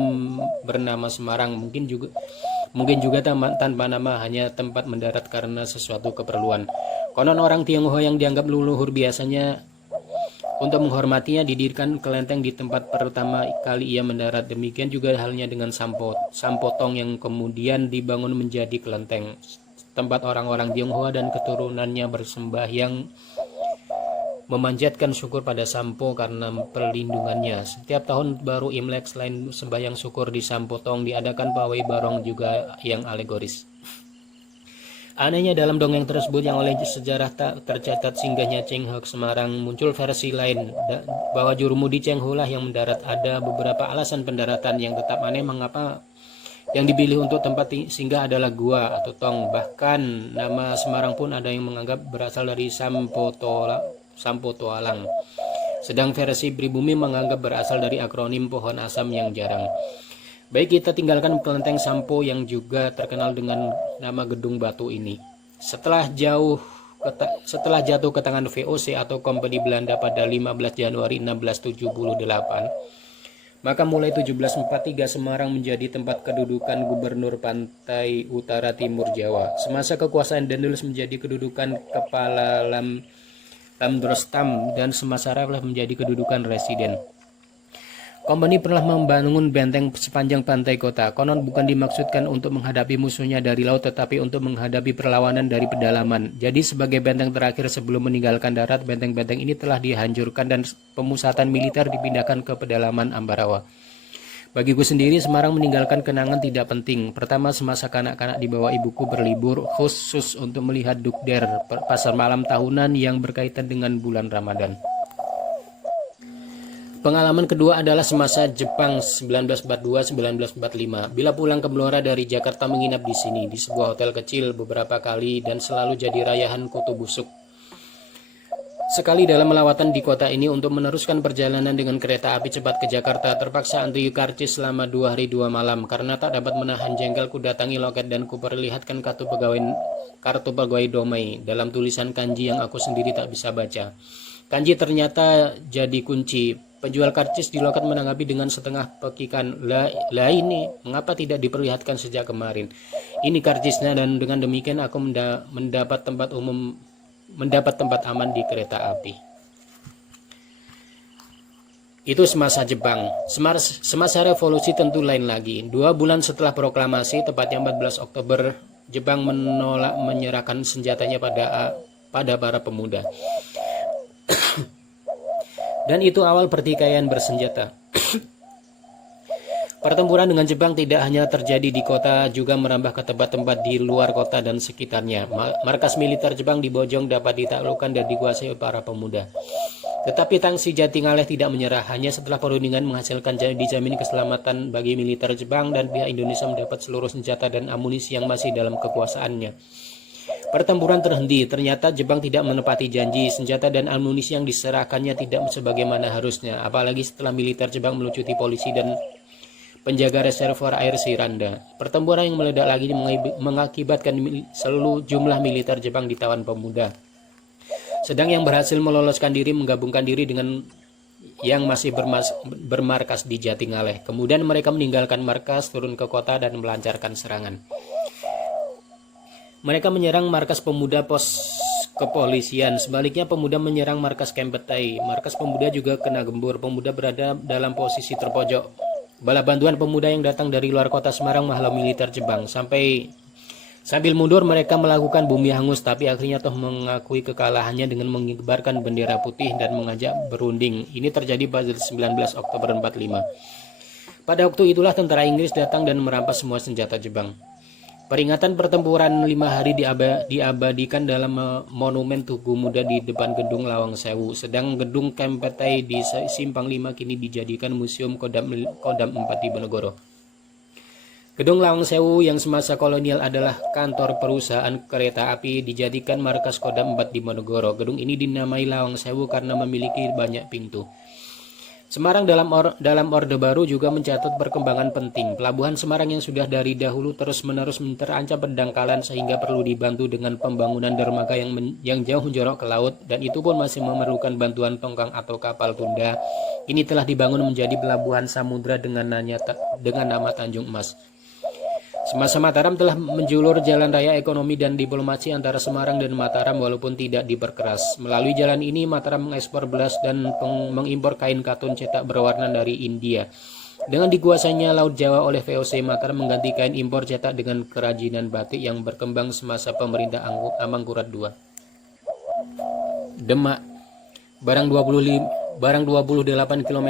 bernama Semarang, mungkin juga tanpa nama, hanya tempat mendarat karena sesuatu keperluan. Konon orang Tionghoa yang dianggap leluhur biasanya untuk menghormatinya didirikan kelenteng di tempat pertama kali ia mendarat. Demikian juga halnya dengan Sampotong yang kemudian dibangun menjadi kelenteng, tempat orang-orang Tionghoa dan keturunannya bersembahyang memanjatkan syukur pada Sampo karena perlindungannya. Setiap tahun baru Imlek selain sembahyang syukur di Sampotong diadakan pawai barong juga yang alegoris. Anehnya dalam dongeng tersebut yang oleh sejarah tak tercatat singgahnya Chenghe ke Semarang, muncul versi lain bahwa jurumudi Chenghe lah yang mendarat. Ada beberapa alasan pendaratan yang tetap aneh mengapa yang dipilih untuk tempat singgah adalah gua atau tong. Bahkan nama Semarang pun ada yang menganggap berasal dari Sampotoalang. Sedang versi pribumi menganggap berasal dari akronim pohon asam yang jarang. Baik, kita tinggalkan kelenteng Sampo yang juga terkenal dengan nama gedung batu ini. Setelah jauh setelah jatuh ke tangan VOC atau Kompeni Belanda pada 15 Januari 1678, maka mulai 1743 Semarang menjadi tempat kedudukan gubernur pantai utara timur Jawa. Semasa kekuasaan Daendels menjadi kedudukan kepala Lamdrostam dan semasa Raffles menjadi kedudukan residen. Kompeni pernah membangun benteng sepanjang pantai kota. Konon bukan dimaksudkan untuk menghadapi musuhnya dari laut, tetapi untuk menghadapi perlawanan dari pedalaman. Jadi sebagai benteng terakhir sebelum meninggalkan darat, benteng-benteng ini telah dihancurkan dan pemusatan militer dipindahkan ke pedalaman Ambarawa. Bagiku sendiri, Semarang meninggalkan kenangan tidak penting. Pertama, semasa kanak-kanak dibawa ibuku berlibur khusus untuk melihat Dukder, pasar malam tahunan yang berkaitan dengan bulan Ramadan. Pengalaman kedua adalah semasa Jepang 1942-1945. Bila pulang ke Blora dari Jakarta menginap di sini, di sebuah hotel kecil beberapa kali dan selalu jadi rayahan kutu busuk. Sekali dalam melawatan di kota ini untuk meneruskan perjalanan dengan kereta api cepat ke Jakarta, terpaksa antri karcis selama 2 hari 2 malam. Karena tak dapat menahan jengkel, ku datangi loket dan ku perlihatkan kartu pegawai domai dalam tulisan kanji yang aku sendiri tak bisa baca. Kanji ternyata jadi kunci. Penjual karcis di loket menanggapi dengan setengah pekikan, lah ini mengapa tidak diperlihatkan sejak kemarin? Ini karcisnya, dan dengan demikian aku mendapat tempat aman di kereta api. Itu semasa Jepang. Semasa revolusi tentu lain lagi. 2 bulan setelah proklamasi, tepatnya 14 Oktober, Jepang menolak menyerahkan senjatanya pada para pemuda. Dan itu awal pertikaian bersenjata. Pertempuran dengan Jepang tidak hanya terjadi di kota, juga merambah ke tempat-tempat di luar kota dan sekitarnya. Markas militer Jepang di Bojong dapat ditaklukkan dan dikuasai para pemuda. Tetapi Tangsi Jatingaleh tidak menyerah. Hanya setelah perundingan menghasilkan dijamin keselamatan bagi militer Jepang, dan pihak Indonesia mendapat seluruh senjata dan amunisi yang masih dalam kekuasaannya. Pertempuran terhenti. Ternyata Jepang tidak menepati janji. Senjata dan amunisi yang diserahkannya tidak sebagaimana harusnya. Apalagi setelah militer Jepang melucuti polisi dan penjaga reservoir air Siranda. Pertempuran yang meledak lagi mengakibatkan seluruh jumlah militer Jepang ditawan pemuda. Sedang yang berhasil meloloskan diri menggabungkan diri dengan yang masih bermarkas di Jatingaleh. Kemudian mereka meninggalkan markas, turun ke kota dan melancarkan serangan. Mereka menyerang markas pemuda pos kepolisian. Sebaliknya pemuda menyerang markas Kempetai. Markas pemuda juga kena gembur. Pemuda berada dalam posisi terpojok. Bala bantuan pemuda yang datang dari luar kota Semarang menghalau militer Jepang. Sambil mundur mereka melakukan bumi hangus, tapi akhirnya toh mengakui kekalahannya dengan mengibarkan bendera putih dan mengajak berunding. Ini terjadi pada 19 Oktober 45. Pada waktu itulah tentara Inggris datang dan merampas semua senjata Jepang. Peringatan pertempuran 5 hari diabadikan dalam monumen Tugu Muda di depan gedung Lawang Sewu. Sedang gedung Kempetai di Simpang 5 kini dijadikan Museum Kodam 4 di Bonegoro. Gedung Lawang Sewu yang semasa kolonial adalah kantor perusahaan kereta api dijadikan markas Kodam 4 di Bonegoro. Gedung ini dinamai Lawang Sewu karena memiliki banyak pintu. Semarang dalam Orde Baru juga mencatat perkembangan penting. Pelabuhan Semarang yang sudah dari dahulu terus-menerus terancam pendangkalan sehingga perlu dibantu dengan pembangunan dermaga yang jauh menjorok ke laut, dan itu pun masih memerlukan bantuan tongkang atau kapal tunda. Ini telah dibangun menjadi pelabuhan samudra dengan nama Tanjung Emas. Semasa Mataram telah menjulur jalan raya ekonomi dan diplomasi antara Semarang dan Mataram walaupun tidak diperkeras. Melalui jalan ini Mataram mengekspor beras dan mengimpor kain katun cetak berwarna dari India. Dengan dikuasainya Laut Jawa oleh VOC, Mataram mengganti kain impor cetak dengan kerajinan batik yang berkembang semasa pemerintah Amangkurat II. Demak, barang 28 km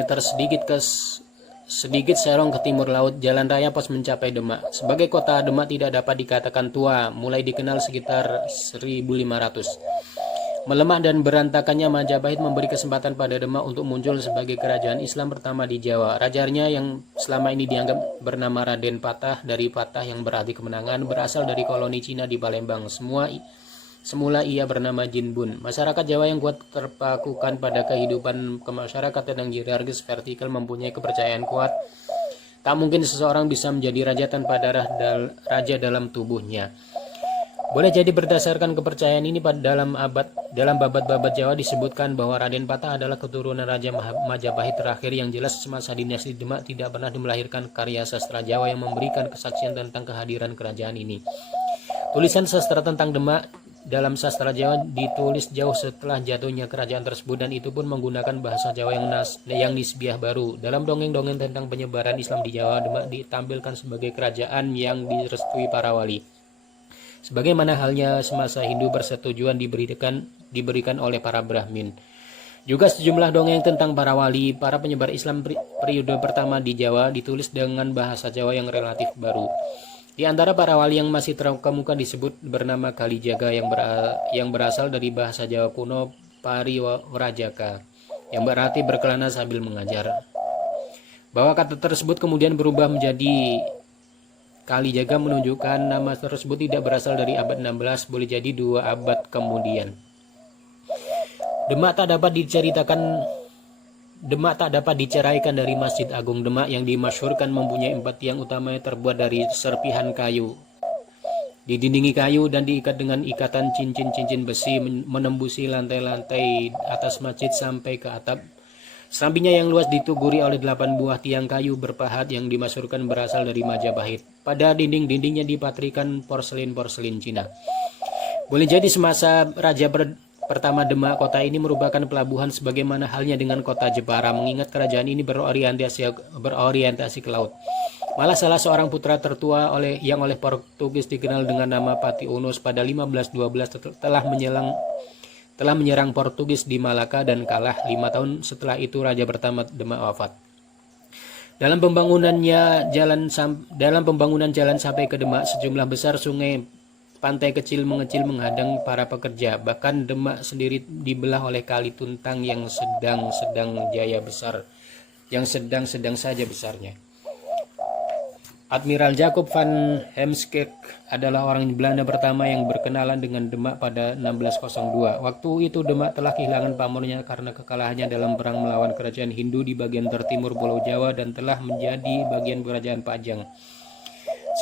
sedikit serong ke timur laut, jalan raya pos mencapai Demak. Sebagai kota, Demak tidak dapat dikatakan tua, mulai dikenal sekitar 1500. Melemah dan berantakannya Majapahit memberi kesempatan pada Demak untuk muncul sebagai kerajaan Islam pertama di Jawa. Rajanya yang selama ini dianggap bernama Raden Patah, dari Patah yang berarti kemenangan, berasal dari koloni Cina di Palembang. Semula ia bernama Jinbun. Masyarakat Jawa yang kuat terpakukan pada kehidupan kemasyarakatan yang hierarkis vertikal mempunyai kepercayaan kuat. Tak mungkin seseorang bisa menjadi raja tanpa darah raja dalam tubuhnya. Boleh jadi berdasarkan kepercayaan ini dalam babat-babat Jawa disebutkan bahwa Raden Patah adalah keturunan Raja Majapahit terakhir yang jelas semasa dinasti Demak tidak pernah melahirkan karya sastra Jawa yang memberikan kesaksian tentang kehadiran kerajaan ini. Tulisan sastra tentang Demak dalam sastra Jawa ditulis jauh setelah jatuhnya kerajaan tersebut dan itu pun menggunakan bahasa Jawa yang nisbiah baru. Dalam dongeng-dongeng tentang penyebaran Islam di Jawa, Demak ditampilkan sebagai kerajaan yang direstui para wali. Sebagaimana halnya semasa Hindu persetujuan diberikan oleh para Brahmin. Juga sejumlah dongeng tentang para wali, para penyebar Islam periode pertama di Jawa ditulis dengan bahasa Jawa yang relatif baru. Di antara para wali yang masih terkemuka disebut bernama Kalijaga yang berasal dari bahasa Jawa kuno Pariwrajaka, yang berarti berkelana sambil mengajar. Bahwa kata tersebut kemudian berubah menjadi Kalijaga menunjukkan nama tersebut tidak berasal dari abad 16, boleh jadi 2 abad kemudian. Demak tak dapat diceraikan dari Masjid Agung Demak yang dimasyhurkan mempunyai 4 tiang utamanya terbuat dari serpihan kayu. Didindingi kayu dan diikat dengan ikatan cincin-cincin besi menembusi lantai-lantai atas masjid sampai ke atap. Sampingnya yang luas dituguri oleh 8 buah tiang kayu berpahat yang dimasyhurkan berasal dari Majapahit. Pada dinding-dindingnya dipatrikan porselin-porselin Cina. Boleh jadi semasa Raja pertama Demak, kota ini merupakan pelabuhan sebagaimana halnya dengan kota Jepara, mengingat kerajaan ini berorientasi ke laut. Malah salah seorang putra tertua yang oleh Portugis dikenal dengan nama Pati Unus pada 1512 telah menyerang Portugis di Malaka dan kalah. 5 tahun setelah itu Raja pertama Demak wafat. Dalam pembangunan jalan sampai ke Demak, sejumlah besar sungai pantai kecil mengecil menghadang para pekerja. Bahkan Demak sendiri dibelah oleh Kali Tuntang yang sedang saja besarnya. Admiral Jacob van Heemskerk adalah orang Belanda pertama yang berkenalan dengan Demak pada 1602. Waktu itu Demak telah kehilangan pamornya karena kekalahannya dalam perang melawan kerajaan Hindu di bagian tertimur Pulau Jawa dan telah menjadi bagian kerajaan Pajang,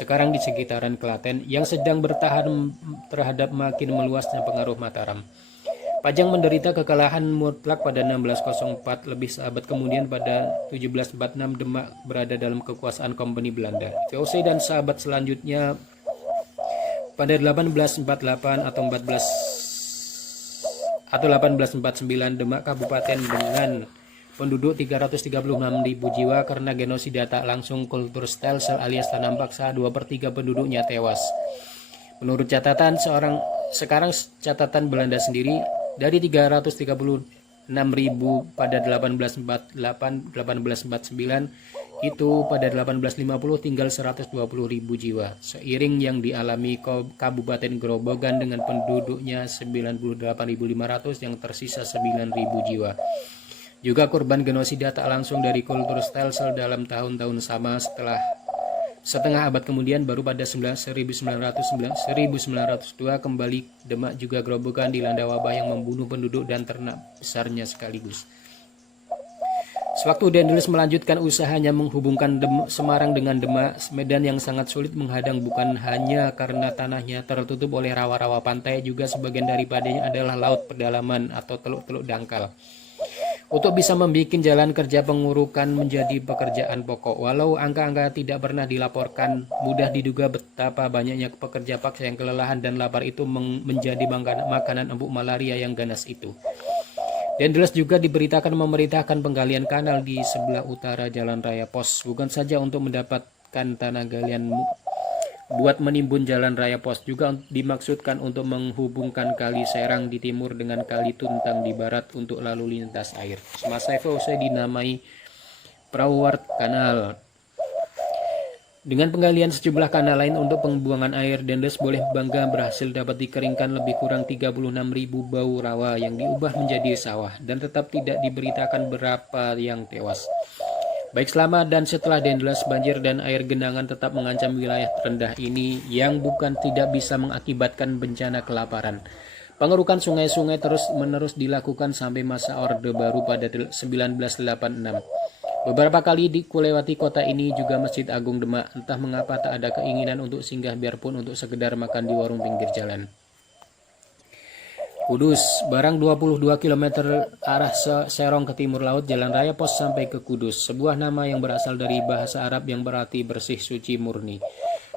sekarang di sekitaran Klaten, yang sedang bertahan terhadap makin meluasnya pengaruh Mataram. Pajang menderita kekalahan mutlak pada 1604, lebih seabad kemudian pada 1746 Demak berada dalam kekuasaan Kompeni Belanda. VOC dan sahabat selanjutnya pada 1848 atau 1849 Demak kabupaten dengan penduduk 336.000 jiwa karena genosida tak langsung kultur stelsel alias tanam paksa, 2/3 penduduknya tewas. Menurut catatan sekarang catatan Belanda sendiri, dari 336.000 pada 1849 itu pada 1850 tinggal 120.000 jiwa. Seiring yang dialami Kabupaten Grobogan dengan penduduknya 98.500 yang tersisa 9.000 jiwa. Juga korban genosida tak langsung dari kultur stelsel dalam tahun-tahun sama. Setengah abad kemudian baru pada 1902 kembali Demak juga Grobogan dilanda wabah yang membunuh penduduk dan ternak besarnya sekaligus. Sewaktu Dendels melanjutkan usahanya menghubungkan Semarang dengan Demak, medan yang sangat sulit menghadang bukan hanya karena tanahnya tertutup oleh rawa-rawa pantai, juga sebagian daripadanya adalah laut pedalaman atau teluk-teluk dangkal. Untuk bisa membuat jalan kerja pengurukan menjadi pekerjaan pokok. Walau angka-angka tidak pernah dilaporkan, mudah diduga betapa banyaknya pekerja paksa yang kelelahan dan lapar itu menjadi makanan empuk malaria yang ganas itu. Dendels juga diberitakan memerintahkan penggalian kanal di sebelah utara Jalan Raya Pos, bukan saja untuk mendapatkan tanah galian buat menimbun Jalan Raya Pos, juga dimaksudkan untuk menghubungkan Kali Serang di timur dengan Kali Tuntang di barat untuk lalu lintas air. Semasa VOC dinamai Prawart Kanal. Dengan penggalian sejumlah kanal lain untuk pembuangan air, Dendels boleh bangga berhasil dapat dikeringkan lebih kurang 36.000 bau rawa yang diubah menjadi sawah, dan tetap tidak diberitakan berapa yang tewas. Baik selama dan setelah Dendels, banjir dan air genangan tetap mengancam wilayah terendah ini yang bukan tidak bisa mengakibatkan bencana kelaparan. Pengerukan sungai-sungai terus-menerus dilakukan sampai masa Orde Baru pada 1986. Beberapa kali kulewati kota ini juga Masjid Agung Demak. Entah mengapa tak ada keinginan untuk singgah biarpun untuk sekedar makan di warung pinggir jalan. Kudus, barang 22 km arah Serong ke timur laut, Jalan Raya Pos sampai ke Kudus. Sebuah nama yang berasal dari bahasa Arab yang berarti bersih, suci, murni.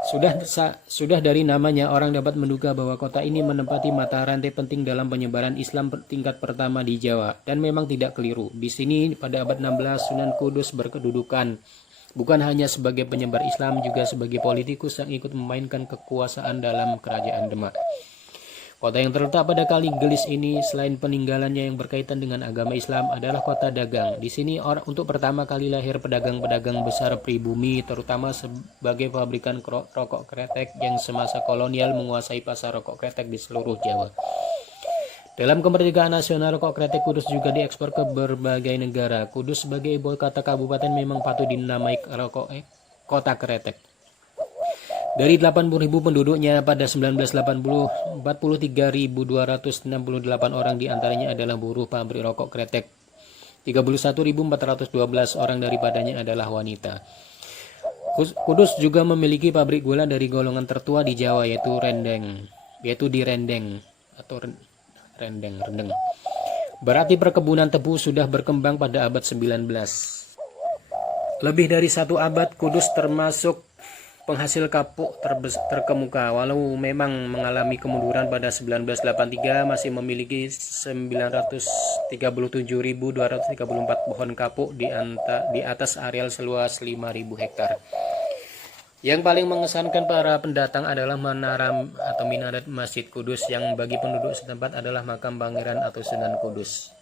Sudah dari namanya orang dapat menduga bahwa kota ini menempati mata rantai penting dalam penyebaran Islam tingkat pertama di Jawa. Dan memang tidak keliru. Di sini pada abad 16 Sunan Kudus berkedudukan bukan hanya sebagai penyebar Islam, juga sebagai politikus yang ikut memainkan kekuasaan dalam kerajaan Demak. Kota yang terletak pada Kali Gelis ini selain peninggalannya yang berkaitan dengan agama Islam adalah kota dagang. Di sini untuk pertama kali lahir pedagang-pedagang besar pribumi, terutama sebagai pabrikan rokok kretek yang semasa kolonial menguasai pasar rokok kretek di seluruh Jawa. Dalam kemerdekaan nasional, rokok kretek Kudus juga diekspor ke berbagai negara. Kudus sebagai ibu kota kabupaten memang patut dinamai kota kretek. Dari 80.000 penduduknya pada 1980, 43.268 orang diantaranya adalah buruh pabrik rokok kretek. 31.412 orang daripadanya adalah wanita. Kudus juga memiliki pabrik gula dari golongan tertua di Jawa yaitu di Rendeng. Berarti perkebunan tebu sudah berkembang pada abad 19. Lebih dari satu abad, Kudus termasuk penghasil kapuk terkemuka. Walau memang mengalami kemunduran pada 1983, masih memiliki 937.234 pohon kapuk di atas areal seluas 5.000 hektar. Yang paling mengesankan para pendatang adalah menara atau minaret Masjid Kudus yang bagi penduduk setempat adalah makam pangeran atau Sunan Kudus.